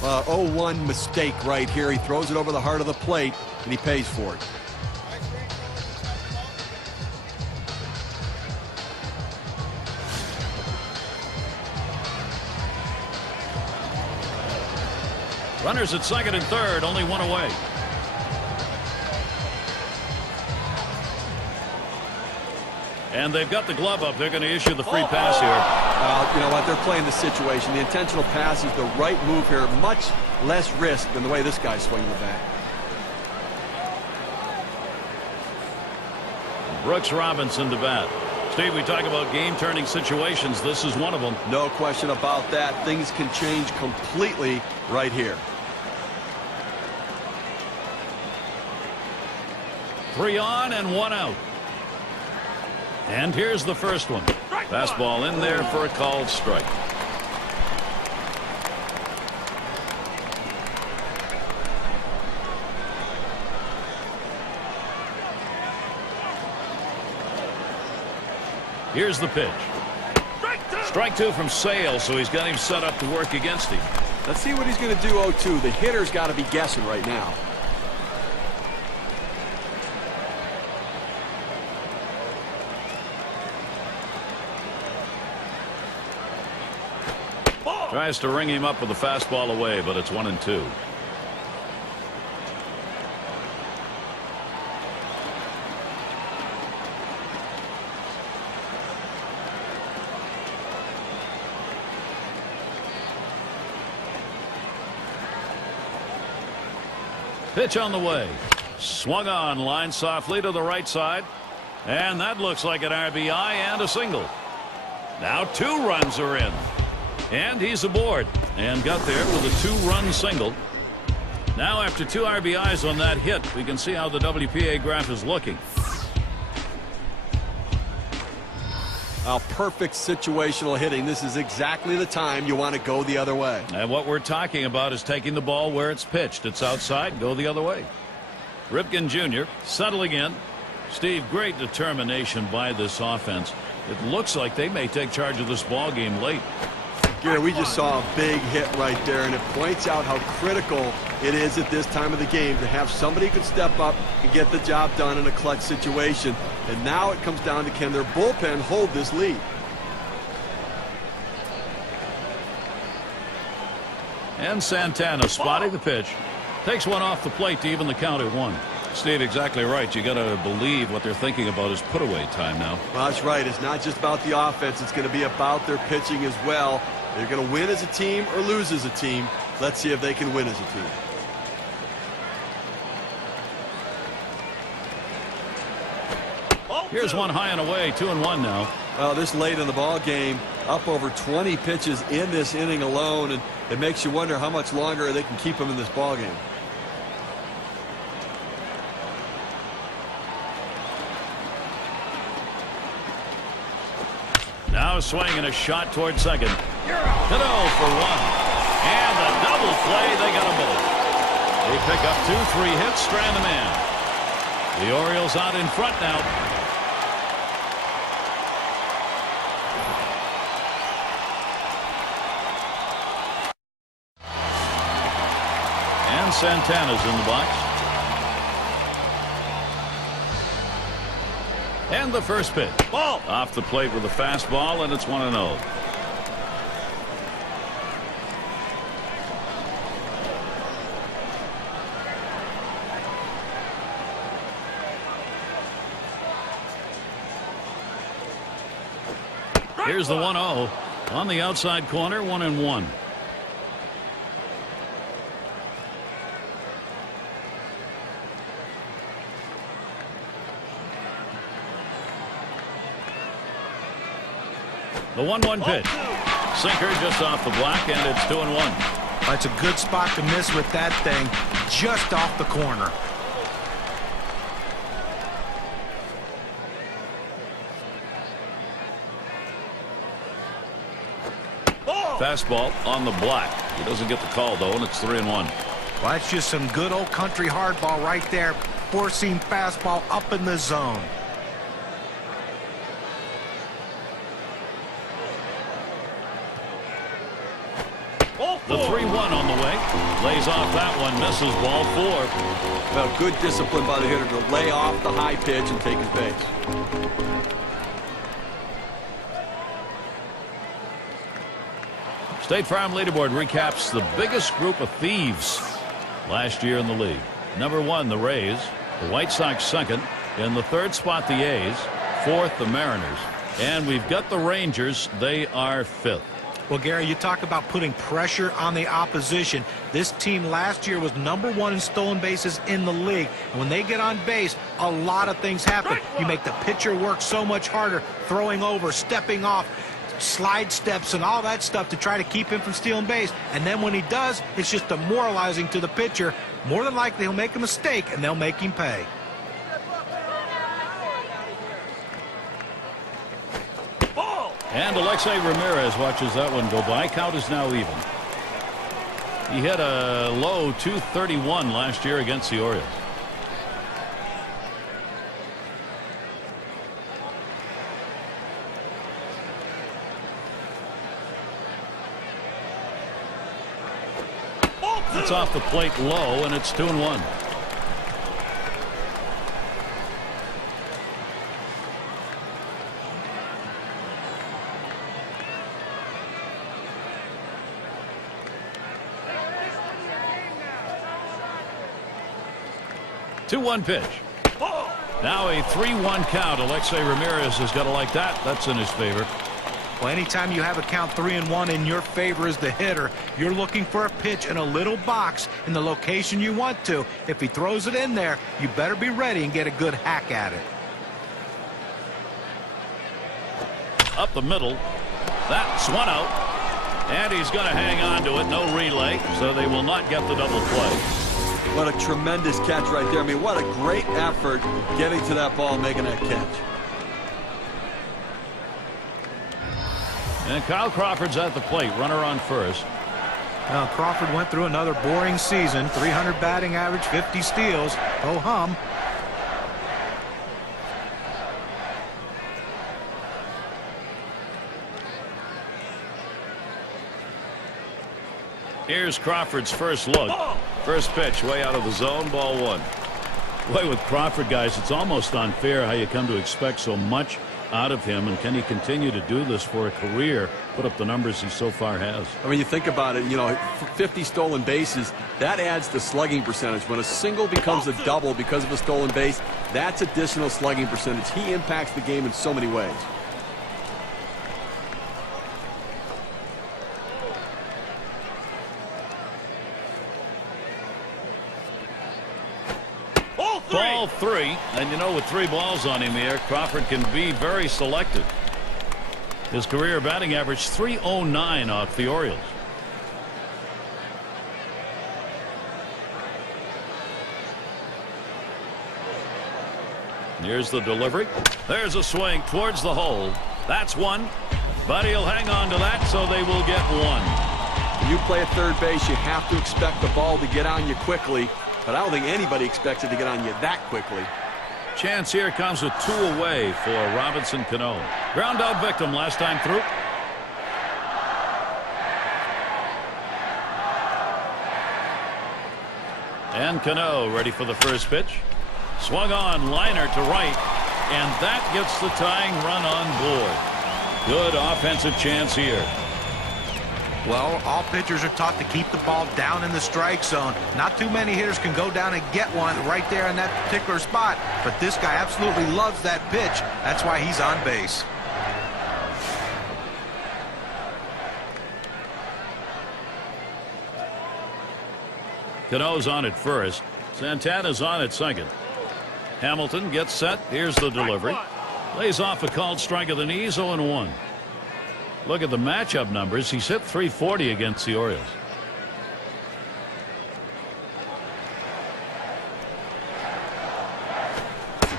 Uh, 0-1 mistake right here. He throws it over the heart of the plate, and he pays for it. Runners at second and third, only one away. And they've got the glove up. They're going to issue the free pass here. You know what? They're playing the situation. The intentional pass is the right move here. Much less risk than the way this guy's swinging the bat. Brooks Robinson to bat. Steve, we talk about game-turning situations. This is one of them. No question about that. Things can change completely right here. 3 on and 1 out. And here's the first one. Fastball in there for a called strike. Here's the pitch. Strike two from Sale, so he's got him set up to work against him. Let's see what he's going to do 0-2. The hitter's got to be guessing right now. Tries to ring him up with a fastball away, but it's 1-2. Pitch on the way. Swung on, line softly to the right side. And that looks like an RBI and a single. Now 2 runs are in. And he's aboard. And got there with a 2-run single. Now after 2 RBIs on that hit, we can see how the WPA graph is looking. Perfect situational hitting. This is exactly the time you want to go the other way. And what we're talking about is taking the ball where it's pitched. It's outside, go the other way. Ripken Jr. settling in. Steve, great determination by this offense. It looks like they may take charge of this ball game late. Gary, we just saw a big hit right there, and it points out how critical it is at this time of the game to have somebody who can step up and get the job done in a clutch situation. And now it comes down to, can their bullpen hold this lead? And Santana spotting the pitch. Takes one off the plate to even the count at 1. Steve, exactly right. You got to believe what they're thinking about is put away time now. Well, that's right. It's not just about the offense. It's going to be about their pitching as well. They're going to win as a team or lose as a team. Let's see if they can win as a team. Here's one high and away, 2-1 now. Well, this late in the ball game, up over 20 pitches in this inning alone, and it makes you wonder how much longer they can keep them in this ball game. Now a swing and a shot toward second. Hit 0 for 1. And a double play. They got them both. They pick up 2-3 hits, strand them in. The Orioles out in front now. And Santana's in the box. And the first pitch. Ball. Off the plate with a fastball, and it's 1-0. Here's the 1-0 on the outside corner, 1-1. The 1-1 pitch. Sinker just off the block, and it's 2-1. That's a good spot to miss with that thing, just off the corner. Fastball on the block. He doesn't get the call, though, and it's 3-1. Well, that's just some good old country hardball right there. Four-seam fastball up in the zone. The 3-1 on the way. Lays off that one. Misses ball 4. Well, good discipline by the hitter to lay off the high pitch and take his base. State Farm leaderboard recaps the biggest group of thieves last year in the league. Number 1, the Rays. The White Sox second. In the third spot, the A's. Fourth, the Mariners. And we've got the Rangers. They are 5th. Well, Gary, you talk about putting pressure on the opposition. This team last year was number 1 in stolen bases in the league. And when they get on base, a lot of things happen. You make the pitcher work so much harder, throwing over, stepping off, slide steps and all that stuff to try to keep him from stealing base. And then when he does, it's just demoralizing to the pitcher. More than likely, he'll make a mistake, and they'll make him pay. And Alexei Ramirez watches that one go by. Count is now even. He hit a low 231 last year against the Orioles. It's off the plate low, and it's 2-1. Two-one pitch. Now a 3-1 count. Alexei Ramirez has got to like that. That's in his favor. Well, anytime you have a count 3-1 in your favor as the hitter, you're looking for a pitch in a little box in the location you want to. If he throws it in there, you better be ready and get a good hack at it. Up the middle. That's one out. And he's going to hang on to it. No relay, so they will not get the double play. What a tremendous catch right there. I mean, what a great effort getting to that ball, making that catch. And Kyle Crawford's at the plate. Runner on first. Well, Crawford went through another boring season. 300 batting average, 50 steals. Ho hum. Here's Crawford's first look. First pitch way out of the zone. Ball one. Boy, with Crawford, guys, it's almost unfair how you come to expect so much out of him, and can he continue to do this for a career, put up the numbers he so far has? I mean, you think about it, you know, 50 stolen bases, that adds to slugging percentage. When a single becomes a double because of a stolen base, that's additional slugging percentage. He impacts the game in so many ways. Ball three, and you know, with 3 balls on him here, Crawford can be very selective. His career batting average .309 off the Orioles. Here's the delivery. There's a swing towards the hole. That's one, but he'll hang on to that, so they will get one. When you play at third base, you have to expect the ball to get on you quickly. But I don't think anybody expects it to get on you that quickly. Chance here comes with 2 away for Robinson Cano. Ground out victim last time through. And Cano ready for the first pitch. Swung on, liner to right, and that gets the tying run on board. Good offensive chance here. Well, all pitchers are taught to keep the ball down in the strike zone. Not too many hitters can go down and get one right there in that particular spot. But this guy absolutely loves that pitch. That's why he's on base. Cano's on at first. Santana's on at second. Hamilton gets set. Here's the delivery. Lays off a called strike of the knees, 0-1. Look at the matchup numbers. He's hit .340 against the Orioles.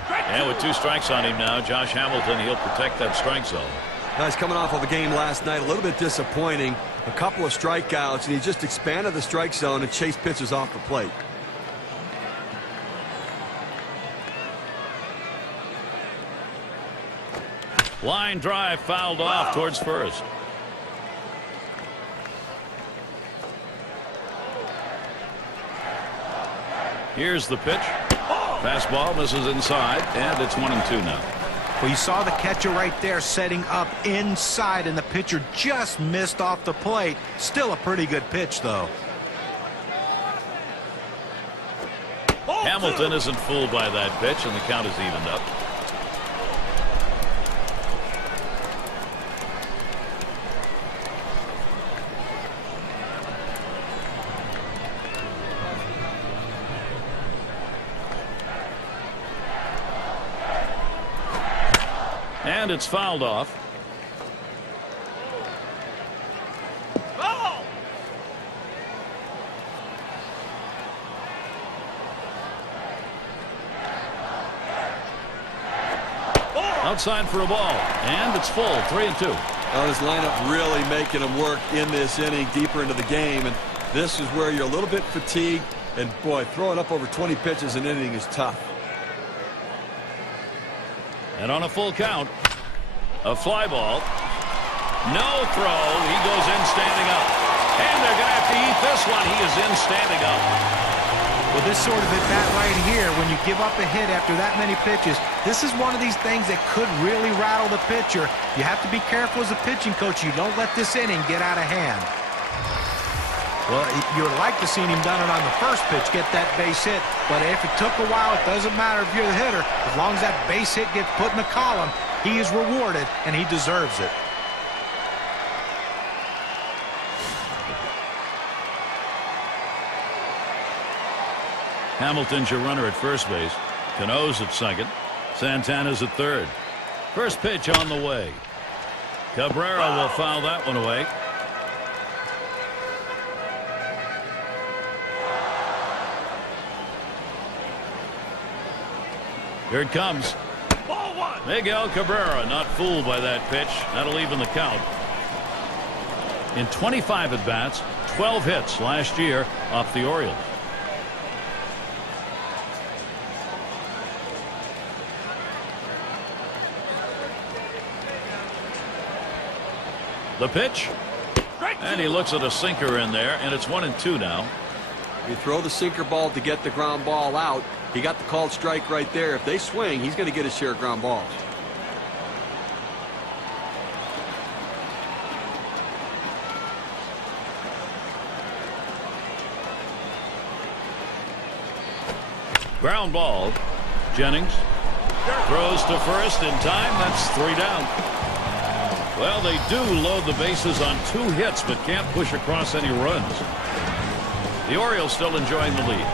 And with 2 strikes on him now, Josh Hamilton, he'll protect that strike zone. Guys, coming off of a game last night, a little bit disappointing. A couple of strikeouts, and he just expanded the strike zone and chased pitches off the plate. Line drive fouled off towards first. Here's the pitch. Fastball misses inside, and it's 1-2 now. Well, you saw the catcher right there setting up inside, and the pitcher just missed off the plate. Still a pretty good pitch, though. Hamilton isn't fooled by that pitch, and the count is evened up. And it's fouled off. Outside for a ball, and it's full. 3-2. Well, this lineup really making him work in this inning deeper into the game, and this is where you're a little bit fatigued, and boy, throwing up over 20 pitches an inning is tough. And on a full count, a fly ball. No throw. He goes in standing up. And they're going to have to eat this one. He is in standing up. Well, this sort of at-bat right here, when you give up a hit after that many pitches, this is one of these things that could really rattle the pitcher. You have to be careful as a pitching coach. You don't let this inning get out of hand. Well, you would like to see him done it on the first pitch, get that base hit. But if it took a while, it doesn't matter if you're the hitter. As long as that base hit gets put in the column, he is rewarded, and he deserves it. Hamilton's your runner at first base. Cano's at second. Santana's at third. First pitch on the way. Cabrera will foul that one away. Here it comes. Miguel Cabrera not fooled by that pitch. That'll even the count. In 25 at-bats, 12 hits last year off the Orioles. The pitch. And he looks at a sinker in there, and it's 1-2 now. You throw the sinker ball to get the ground ball out. He got the called strike right there. If they swing, he's going to get his share of ground balls. Ground ball. Jennings throws to first in time. That's 3 down. Well, they do load the bases on 2 hits, but can't push across any runs. The Orioles still enjoying the lead.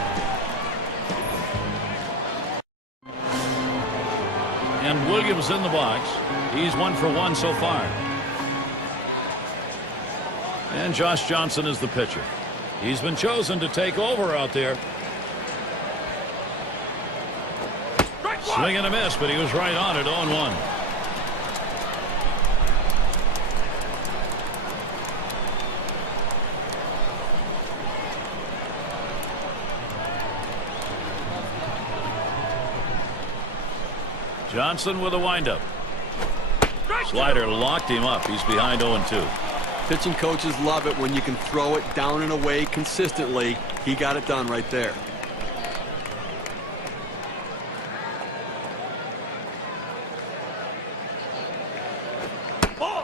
And Williams in the box. He's 1 for 1 so far. And Josh Johnson is the pitcher. He's been chosen to take over out there. Swing and a miss, but he was right on it. 0-1. Johnson with a windup. Slider locked him up. He's behind 0-2. Pitching coaches love it when you can throw it down and away consistently. He got it done right there.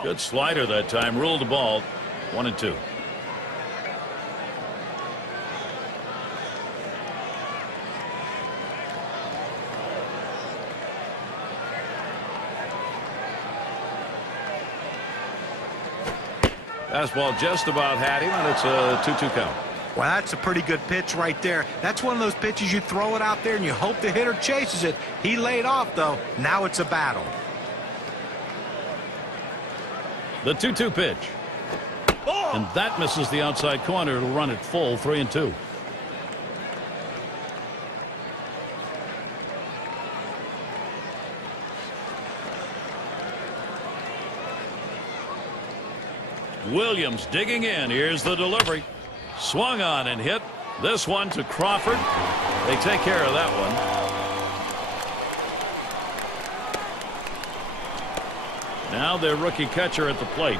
Good slider that time. Ruled the ball. 1-2. Fastball just about had him, and it's a 2-2 count. Well, that's a pretty good pitch right there. That's one of those pitches you throw it out there and you hope the hitter chases it. He laid off, though. Now it's a battle. The 2-2 pitch. And that misses the outside corner. It'll run it full. 3-2. Williams digging in. Here's the delivery. Swung on and hit. This one to Crawford. They take care of that one. Now their rookie catcher at the plate.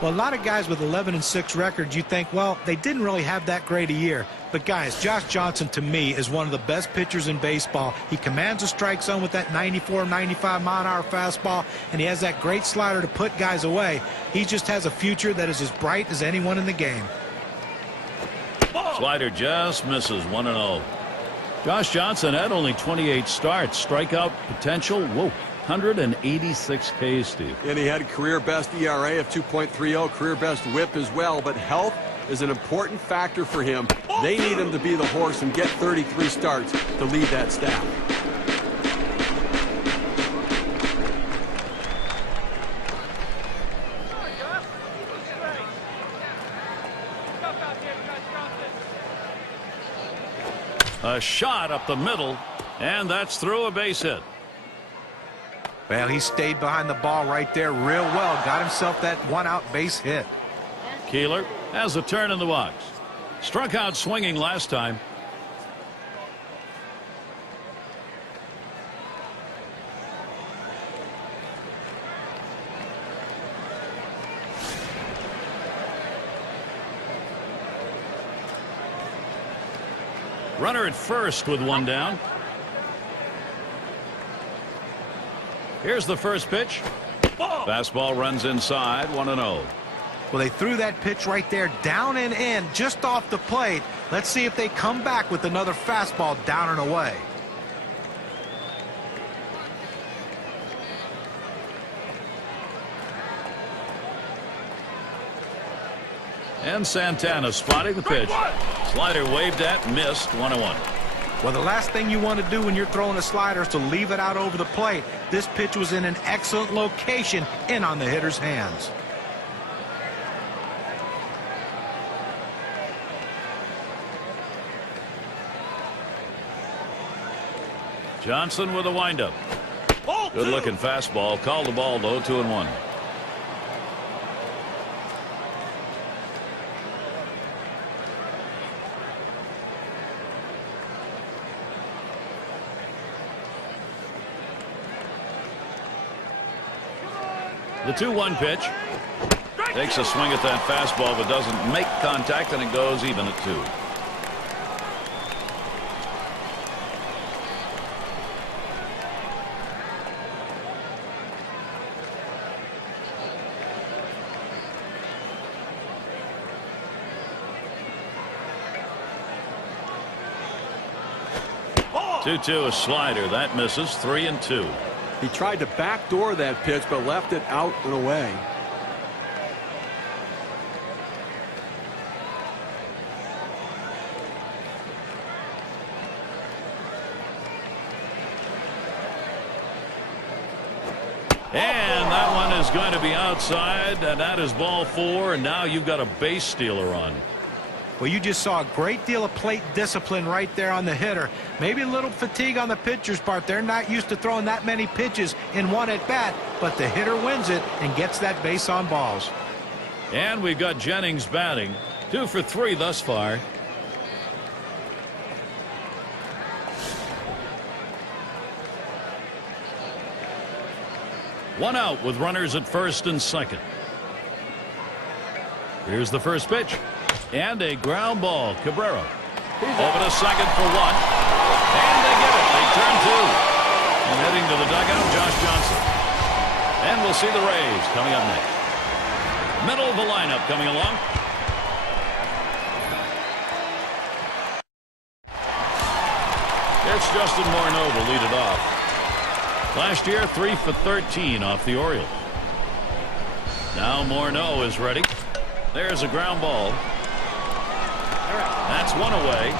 Well, a lot of guys with 11-6 records, you think, well, they didn't really have that great a year. But, guys, Josh Johnson, to me, is one of the best pitchers in baseball. He commands a strike zone with that 94, 95-mile-an-hour fastball, and he has that great slider to put guys away. He just has a future that is as bright as anyone in the game. Slider just misses. 1-0. Josh Johnson had only 28 starts. Strikeout potential, whoa, 186 Ks, Steve. And he had a career best ERA of 2.30, career best whip as well, but health is an important factor for him. They need him to be the horse and get 33 starts to lead that staff. A shot up the middle, and that's through a base hit. Well, he stayed behind the ball right there real well. Got himself that one-out base hit. Keeler has a turn in the box. Struck out swinging last time. Runner at first with one down. Here's the first pitch. Fastball runs inside, 1-0. Well, they threw that pitch right there down and in, just off the plate. Let's see if they come back with another fastball down and away. And Santana spotting the pitch. Slider waved at, missed, 1-1. Well, the last thing you want to do when you're throwing a slider is to leave it out over the plate. This pitch was in an excellent location in on the hitter's hands. Johnson with a windup. Good looking fastball. Called the ball though, 2-1. The 2-1 pitch. Takes a swing at that fastball but doesn't make contact, and it goes even at 2. Two, a slider that misses. 3-2. He tried to backdoor that pitch, but left it out and away. And that one is going to be outside, and that is ball 4, and now you've got a base stealer on. Well, you just saw a great deal of plate discipline right there on the hitter. Maybe a little fatigue on the pitcher's part. They're not used to throwing that many pitches in one at bat, but the hitter wins it and gets that base on balls. And we've got Jennings batting. 2 for 3 thus far. One out with runners at first and second. Here's the first pitch. And a ground ball. Cabrera over to second for 1. And they get it. They turn 2. And heading to the dugout, Josh Johnson. And we'll see the Rays coming up next. Middle of the lineup coming along. It's Justin Morneau to lead it off. Last year, 3 for 13 off the Orioles. Now Morneau is ready. There's a ground ball. That's one away.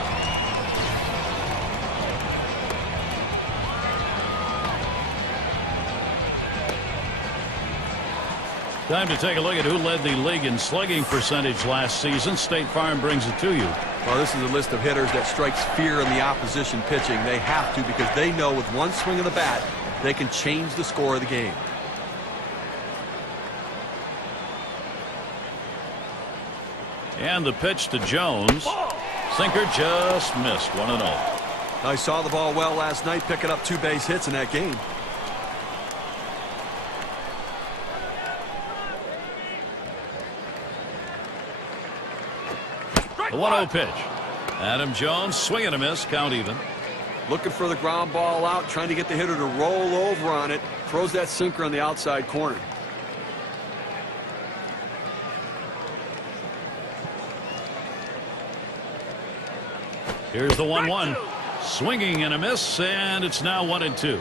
Time to take a look at who led the league in slugging percentage last season. State Farm brings it to you. Well, this is a list of hitters that strikes fear in the opposition pitching. They have to, because they know with one swing of the bat, they can change the score of the game. And the pitch to Jones. Sinker just missed. 1-0. I saw the ball well last night, picking up 2 base hits in that game. The 1-0 pitch. Adam Jones swing and a miss. Count even. Looking for the ground ball out, trying to get the hitter to roll over on it. Throws that sinker on the outside corner. Here's the 1-1. Swinging and a miss, and it's now 1-2.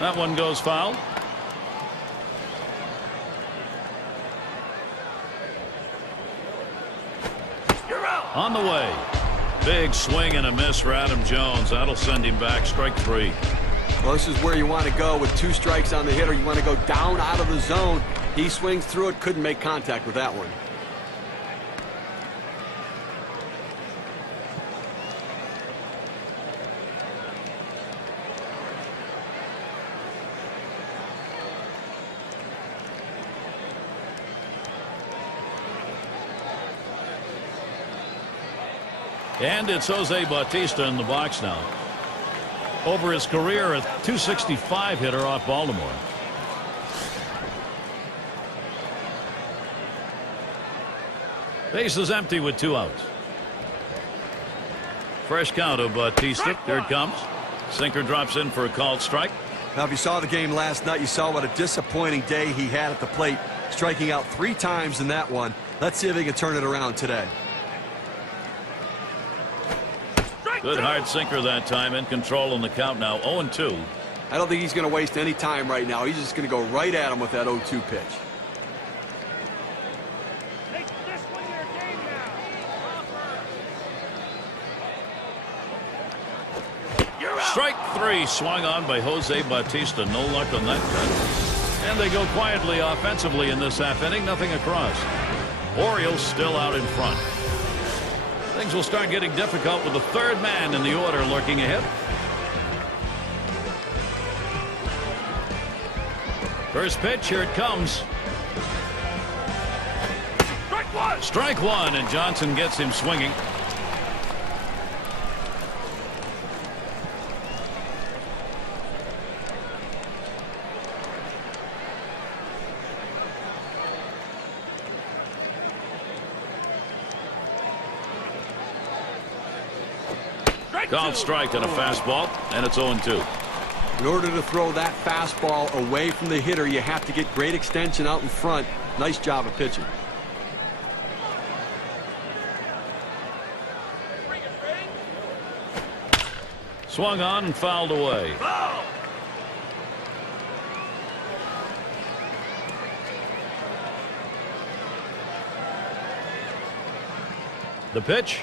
That one goes foul. On the way. Big swing and a miss for Adam Jones. That'll send him back. Strike 3. Well, this is where you want to go with 2 strikes on the hitter. You want to go down out of the zone. He swings through it, couldn't make contact with that one. And it's Jose Bautista in the box now. Over his career, a .265 hitter off Baltimore. Base is empty with 2 outs. Fresh count of Bautista. Here it comes. Sinker drops in for a called strike. Now, if you saw the game last night, you saw what a disappointing day he had at the plate, striking out 3 times in that one. Let's see if he can turn it around today. Good hard sinker that time, in control on the count now. 0-2. I don't think he's going to waste any time right now. He's just going to go right at him with that 0-2 pitch. Make this one your game now. Strike 3 swung on by Jose Bautista. No luck on that cut. And they go quietly offensively in this half inning. Nothing across. Orioles still out in front. Things will start getting difficult with the 3rd man in the order lurking ahead. First pitch, here it comes. Strike 1, and Johnson gets him swinging. Called strike on a fastball, and it's 0-2. In order to throw that fastball away from the hitter, you have to get great extension out in front. Nice job of pitching. Swung on and fouled away. The pitch.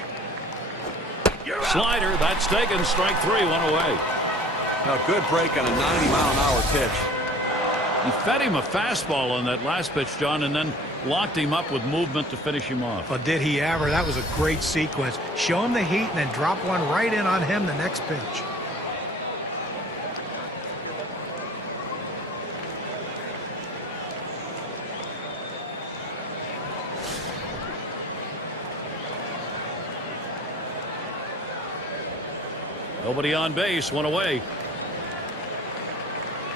Slider, that's taken. Strike 3, 1 away. A good break on a 90-mile-an-hour pitch. He fed him a fastball on that last pitch, John, and then locked him up with movement to finish him off. Well, did he ever? That was a great sequence. Show him the heat and then drop one right in on him the next pitch. Nobody on base, 1 away.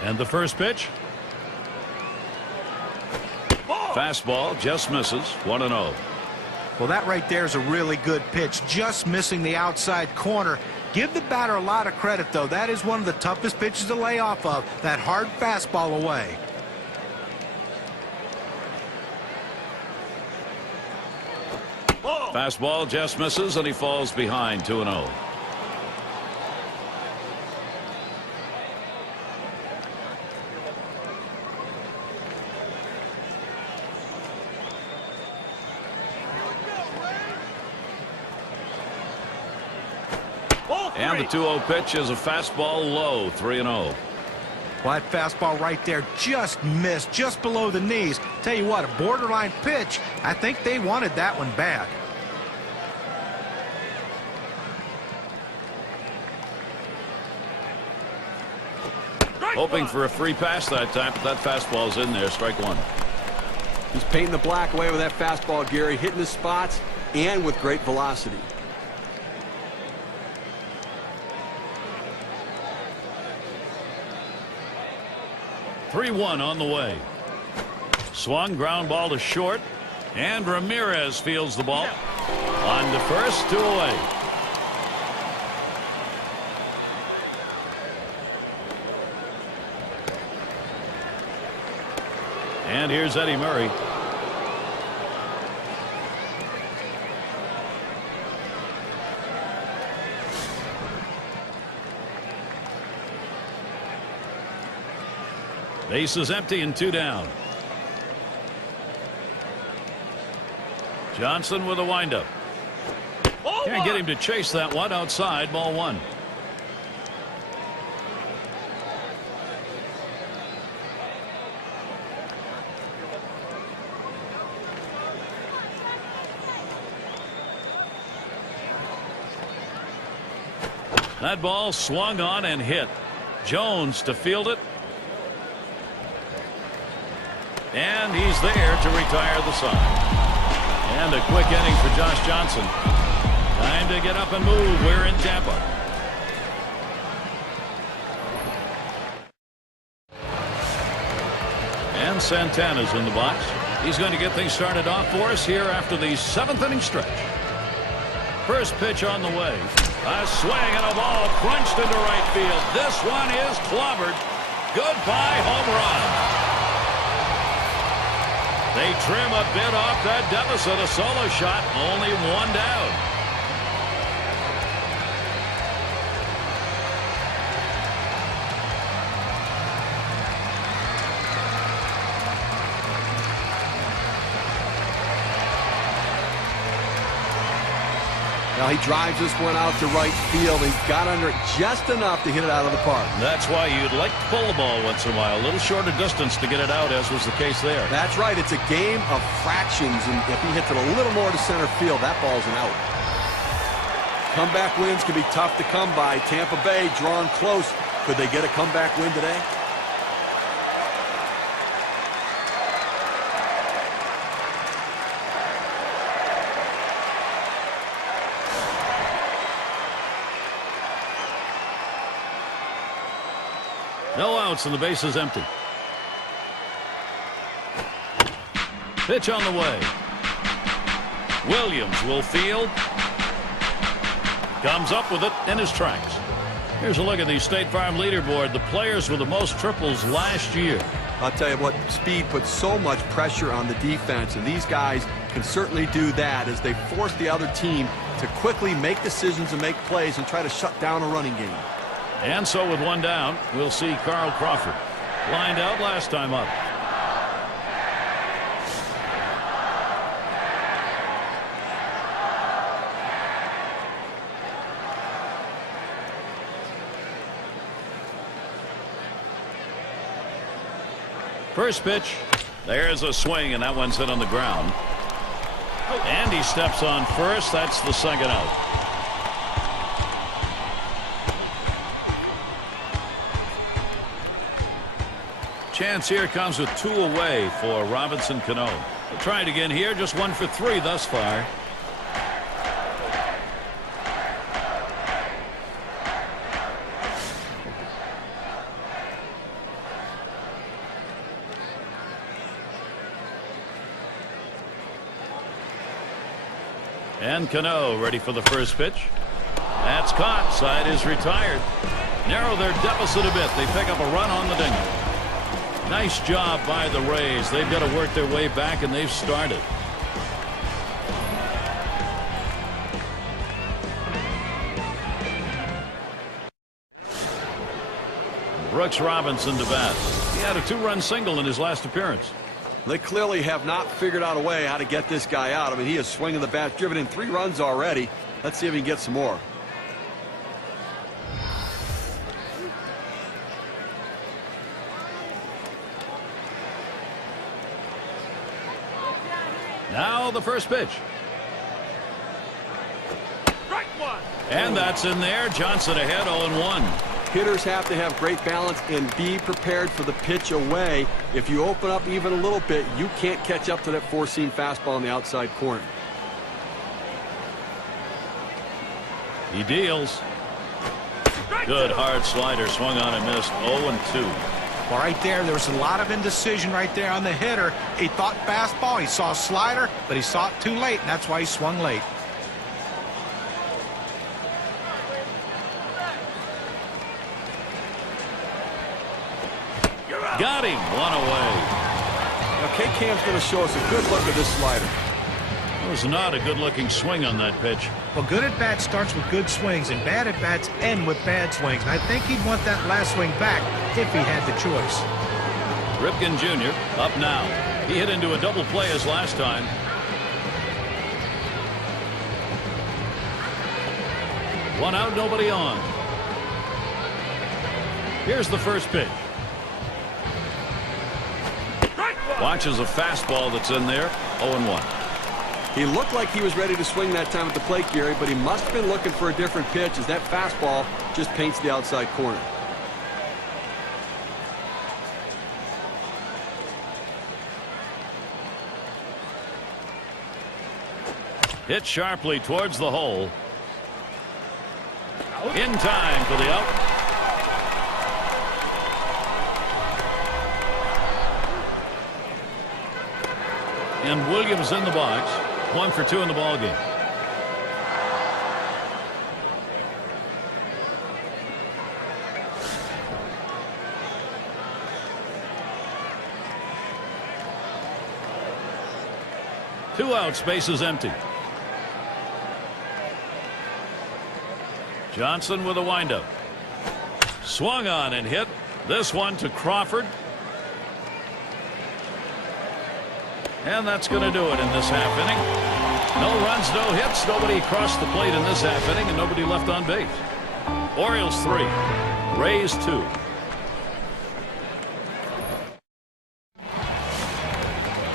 And the first pitch. Fastball just misses. 1-0. Well, that right there is a really good pitch, just missing the outside corner. Give the batter a lot of credit, though. That is one of the toughest pitches to lay off of, that hard fastball away. Fastball just misses, and he falls behind. 2-0. And the 2-0 pitch is a fastball low. 3-0. Well, that fastball right there just missed, just below the knees. Tell you what, a borderline pitch. I think they wanted that one bad. Hoping for a free pass that time, but that fastball's in there. Strike 1. He's painting the black away with that fastball, Gary, hitting the spots and with great velocity. Three-1 on the way. Swung, ground ball to short, and Ramirez fields the ball. On to first, 2 away. And here's Eddie Murray. Base is empty and 2 down. Johnson with a windup. Can't get him to chase that one outside. Ball 1. That ball swung on and hit. Jones to field it. And he's there to retire the side. And a quick inning for Josh Johnson. Time to get up and move. We're in Tampa. And Santana's in the box. He's going to get things started off for us here after the 7th inning stretch. First pitch on the way. A swing and a ball crunched into right field. This one is clobbered. Goodbye home run. They trim a bit off that deficit. A solo shot, only one down. Now he drives this one out to right field and got under it just enough to hit it out of the park. That's why you'd like to pull the ball once in a while. A little shorter distance to get it out, as was the case there. That's right. It's a game of fractions, and if he hits it a little more to center field, that ball's an out. Comeback wins can be tough to come by. Tampa Bay drawn close. Could they get a comeback win today? No outs and the base is empty. Pitch on the way. Williams will field. Comes up with it in his tracks. Here's a look at the State Farm leaderboard. The players with the most triples last year. I'll tell you what, speed puts so much pressure on the defense, and these guys can certainly do that as they force the other team to quickly make decisions and make plays and try to shut down a running game. And so with one down, we'll see Carl Crawford. Lined out last time up. First pitch. There's a swing, and that one's hit on the ground. And he steps on first. That's the second out. Chance here comes with 2 away for Robinson Cano. We'll try it again here. Just 1 for 3 thus far. And Cano ready for the first pitch. That's caught. Side is retired. Narrow their deficit a bit. They pick up a run on the dinger. Nice job by the Rays. They've got to work their way back, and they've started. Brooks Robinson to bat. He had a 2-run single in his last appearance. They clearly have not figured out a way how to get this guy out. I mean, he is swinging the bat, driven in 3 runs already. Let's see if he can get some more. Now the first pitch. Strike one. And that's in there. Johnson ahead 0-1. Hitters have to have great balance and be prepared for the pitch away. If you open up even a little bit, you can't catch up to that 4-seam fastball in the outside corner. He deals. Good hard slider, swung on and missed. 0-2. Well, right there was a lot of indecision right there on the hitter. He thought fastball, he saw slider, but he saw it too late, and that's why he swung late. Got him. 1 away. Now, K-Cam's going to show us a good look at this slider. It was not a good-looking swing on that pitch. Well, good at-bat starts with good swings, and bad at-bats end with bad swings. And I think he'd want that last swing back if he had the choice. Ripken Jr. up now. He hit into a double play as last time. One out, nobody on. Here's the first pitch. Watches a fastball that's in there. 0-1. He looked like he was ready to swing that time at the plate, Gary, but he must have been looking for a different pitch as that fastball just paints the outside corner. Hit sharply towards the hole. In time for the out. And Williams in the box. 1 for 2 in the ball game. Two outs, bases empty. Johnson with a windup. Swung on and hit. This one to Crawford. And that's going to do it in this half inning. No runs, no hits. Nobody crossed the plate in this half inning, and nobody left on base. Orioles 3, Rays 2.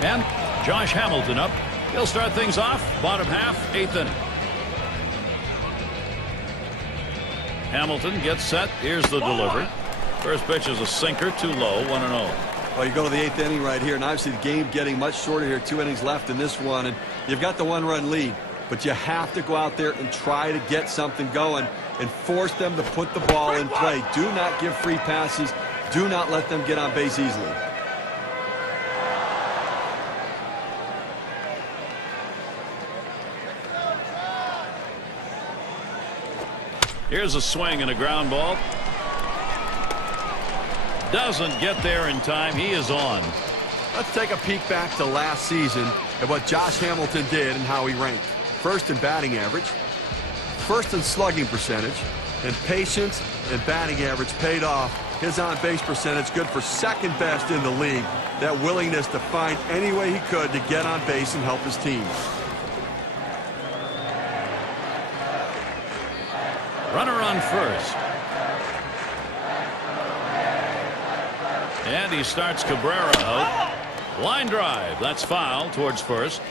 And Josh Hamilton up. He'll start things off. Bottom half, 8th inning. Hamilton gets set. Here's the delivery. First pitch is a sinker, too low, 1-0. Well, you go to the 8th inning right here, and obviously the game getting much shorter here. 2 innings left in this one, and you've got the 1-run lead. But you have to go out there and try to get something going and force them to put the ball in play. Do not give free passes. Do not let them get on base easily. Here's a swing and a ground ball. Doesn't get there in time. He is on. Let's take a peek back to last season at what Josh Hamilton did and how he ranked. First in batting average, first in slugging percentage, and patience and batting average paid off. His on-base percentage good for second best in the league. That willingness to find any way he could to get on base and help his team. Runner on first. And he starts Cabrera out. Line drive. That's foul towards first.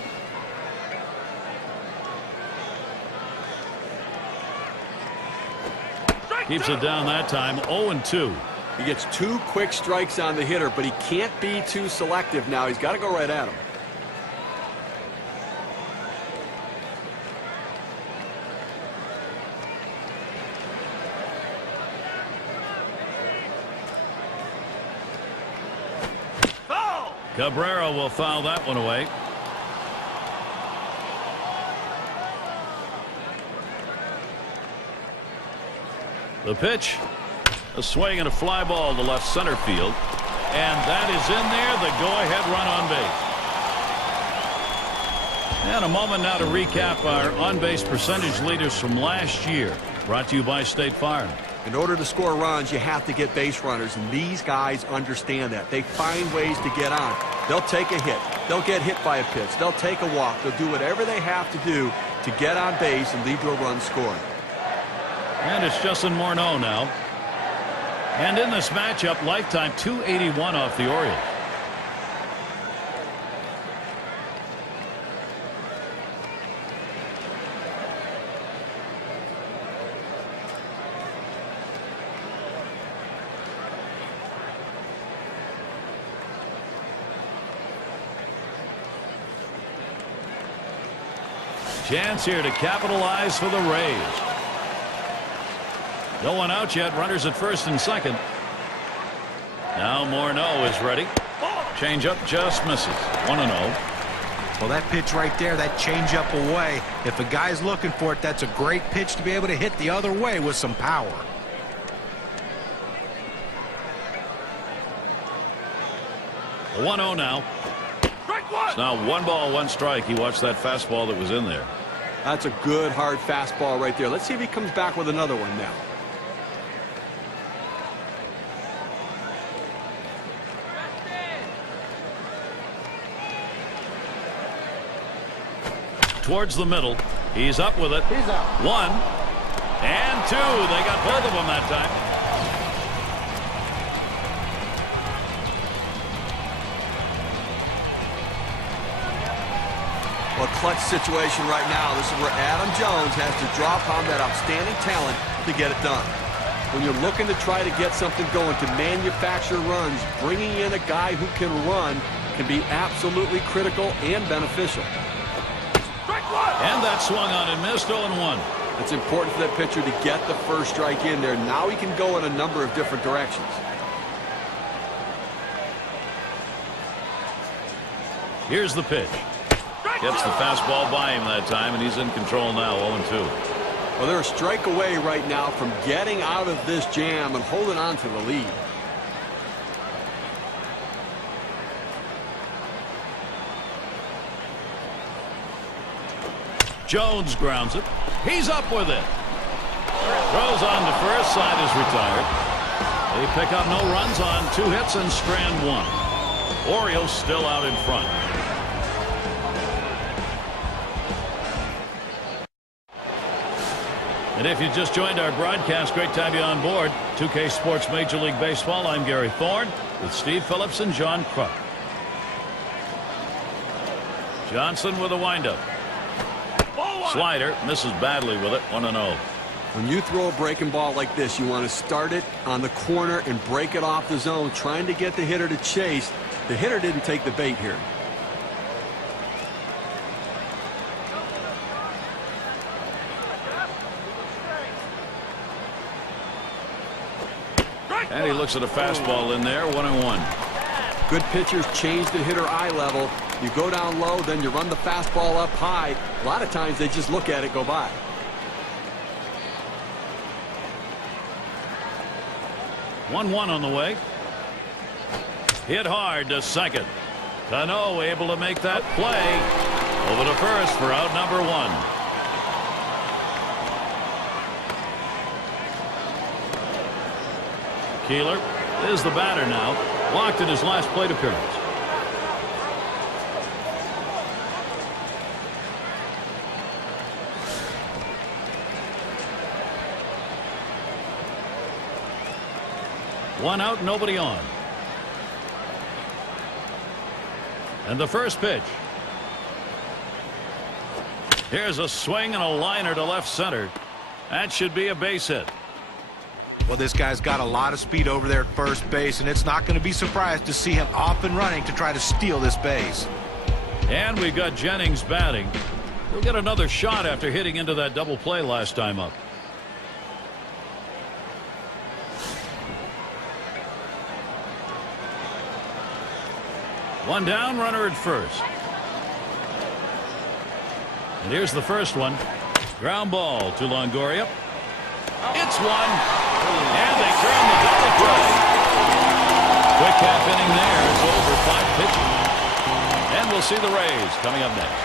Keeps it down that time. 0-2. He gets 2 quick strikes on the hitter, but he can't be too selective now. He's got to go right at him. Cabrera will foul that one away. The pitch, a swing and a fly ball to left center field, and that is in there. The go-ahead run on base. And a moment now to recap our on-base percentage leaders from last year. Brought to you by State Farm. In order to score runs, you have to get base runners, and these guys understand that. They find ways to get on. They'll take a hit. They'll get hit by a pitch. They'll take a walk. They'll do whatever they have to do to get on base and lead to a run scored. And it's Justin Morneau now. And in this matchup, lifetime 281 off the Orioles. Chance here to capitalize for the Rays. No one out yet. Runners at first and second. Now Morneau is ready. Changeup just misses. 1-0. Well, that pitch right there, that changeup away. If a guy's looking for it, that's a great pitch to be able to hit the other way with some power. The 1-0 now. It's now 1 ball, 1 strike. He watched that fastball that was in there. That's a good, hard fastball right there. Let's see if he comes back with another one now. Towards the middle. He's up with it. He's out. 1 and 2. They got both of them that time. Well, clutch situation right now. This is where Adam Jones has to draw upon that outstanding talent to get it done. When you're looking to try to get something going, to manufacture runs, bringing in a guy who can run can be absolutely critical and beneficial. And that swung on and missed. 0-1. It's important for that pitcher to get the first strike in there. Now he can go in a number of different directions. Here's the pitch. Gets the fastball by him that time, and he's in control now. 0-2. Well, they're a strike away right now from getting out of this jam and holding on to the lead. Jones grounds it. He's up with it. Throws on to first. Side is retired. They pick up no runs on 2 hits and strand 1. Orioles still out in front. And if you just joined our broadcast, great to have you on board. 2K Sports Major League Baseball. I'm Gary Thorne with Steve Phillips and John Kruk. Johnson with a windup. Slider misses badly with it. 1-0. When you throw a breaking ball like this, you want to start it on the corner and break it off the zone, trying to get the hitter to chase. The hitter didn't take the bait here. And he looks at a fastball in there. 1-1. Good pitchers change the hitter eye level. You go down low, then you run the fastball up high. A lot of times they just look at it go by. One on the way. Hit hard to second. Cano able to make that play. Over to first for out number 1. Keeler is the batter now. Walked in his last plate appearance. One out, nobody on. And the first pitch. Here's a swing and a liner to left center. That should be a base hit. Well, this guy's got a lot of speed over there at first base, and it's not going to be surprised to see him off and running to try to steal this base. And we've got Jennings batting. He'll get another shot after hitting into that double play last time up. One down, runner at first. And here's the first one. Ground ball to Longoria. It's one. And they turn the double play. Quick half inning there. It's over 5 pitches. And we'll see the Rays coming up next.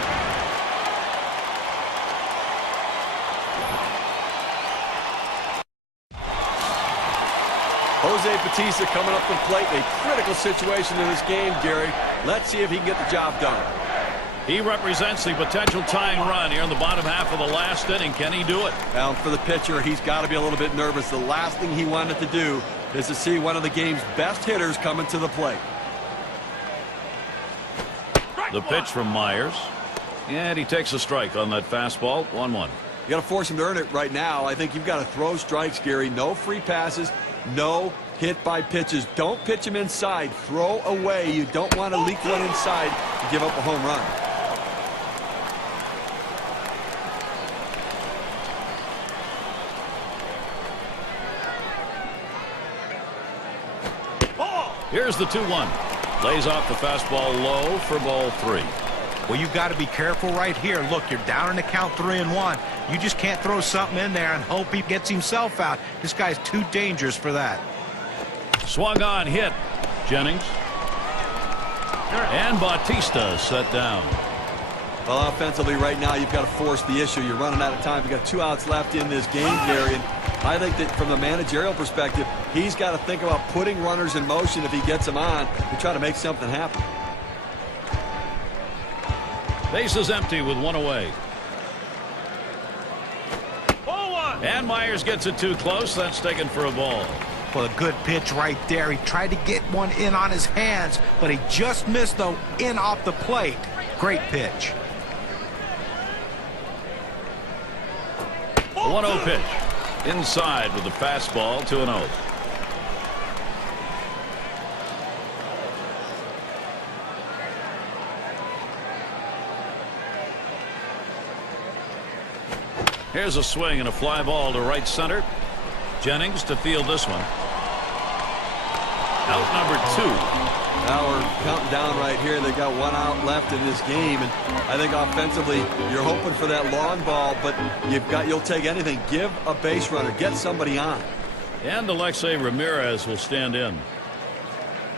Jose Bautista coming up from plate. A critical situation in this game, Gary. Let's see if he can get the job done. He represents the potential tying run here in the bottom half of the last inning. Can he do it? Well, for the pitcher, he's got to be a little bit nervous. The last thing he wanted to do is to see one of the game's best hitters coming to the plate. The pitch from Myers. And he takes a strike on that fastball. 1-1. You got to force him to earn it right now. I think you've got to throw strikes, Gary. No free passes. No hit by pitches. Don't pitch him inside. Throw away. You don't want to leak one inside to give up a home run. Here's the 2-1. Lays off the fastball low for ball 3. Well, you've got to be careful right here. Look, you're down in the count 3-1. You just can't throw something in there and hope he gets himself out. This guy's too dangerous for that. Swung on, hit. Jennings. And Bautista set down. Well, offensively right now, you've got to force the issue. You're running out of time. You've got 2 outs left in this game, Gary. And I think that from the managerial perspective, he's got to think about putting runners in motion if he gets them on to try to make something happen. Base is empty with 1 away. And Myers gets it too close. That's taken for a ball. Well, a good pitch right there. He tried to get one in on his hands, but he just missed, though, in off the plate. Great pitch. 1-0 pitch. Inside with the fastball, 2-0. Here's a swing and a fly ball to right center. Jennings to field this one. Out number 2. Now we're counting down right here. They've got 1 out left in this game, and I think offensively you're hoping for that long ball, but you'll take anything. Give a base runner, get somebody on. And Alexei Ramirez will stand in.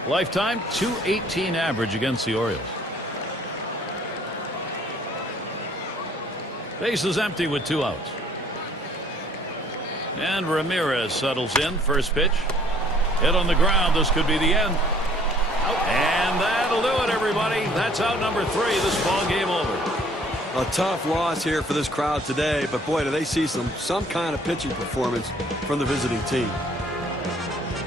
Lifetime .218 average against the Orioles. Base is empty with 2 outs. And Ramirez settles in. First pitch. Hit on the ground. This could be the end. And that'll do it, everybody. That's out number 3. This ball game over. A tough loss here for this crowd today, but boy, do they see some kind of pitching performance from the visiting team.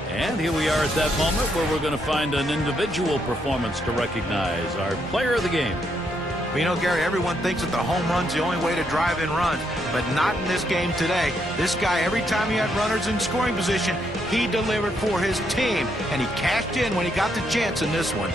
And here we are at that moment where we're going to find an individual performance to recognize our player of the game. But you know, Gary, everyone thinks that the home run's the only way to drive in runs, but not in this game today. This guy, every time he had runners in scoring position, he delivered for his team, and he cashed in when he got the chance in this one.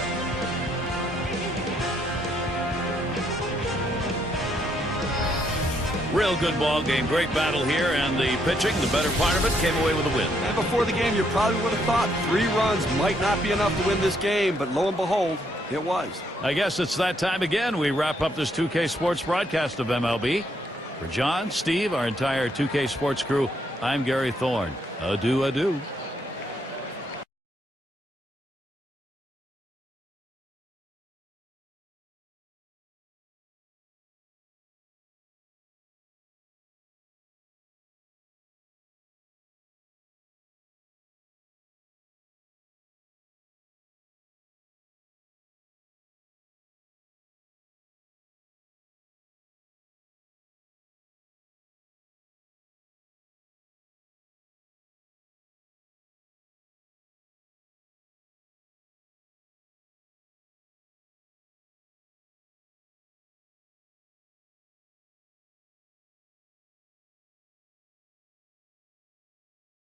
Real good ball game. Great battle here, and the pitching, the better part of it, came away with a win. And before the game, you probably would have thought 3 runs might not be enough to win this game, but lo and behold, it was. I guess it's that time again. We wrap up this 2K Sports broadcast of MLB. For John, Steve, our entire 2K Sports crew, I'm Gary Thorne. Adieu, adieu.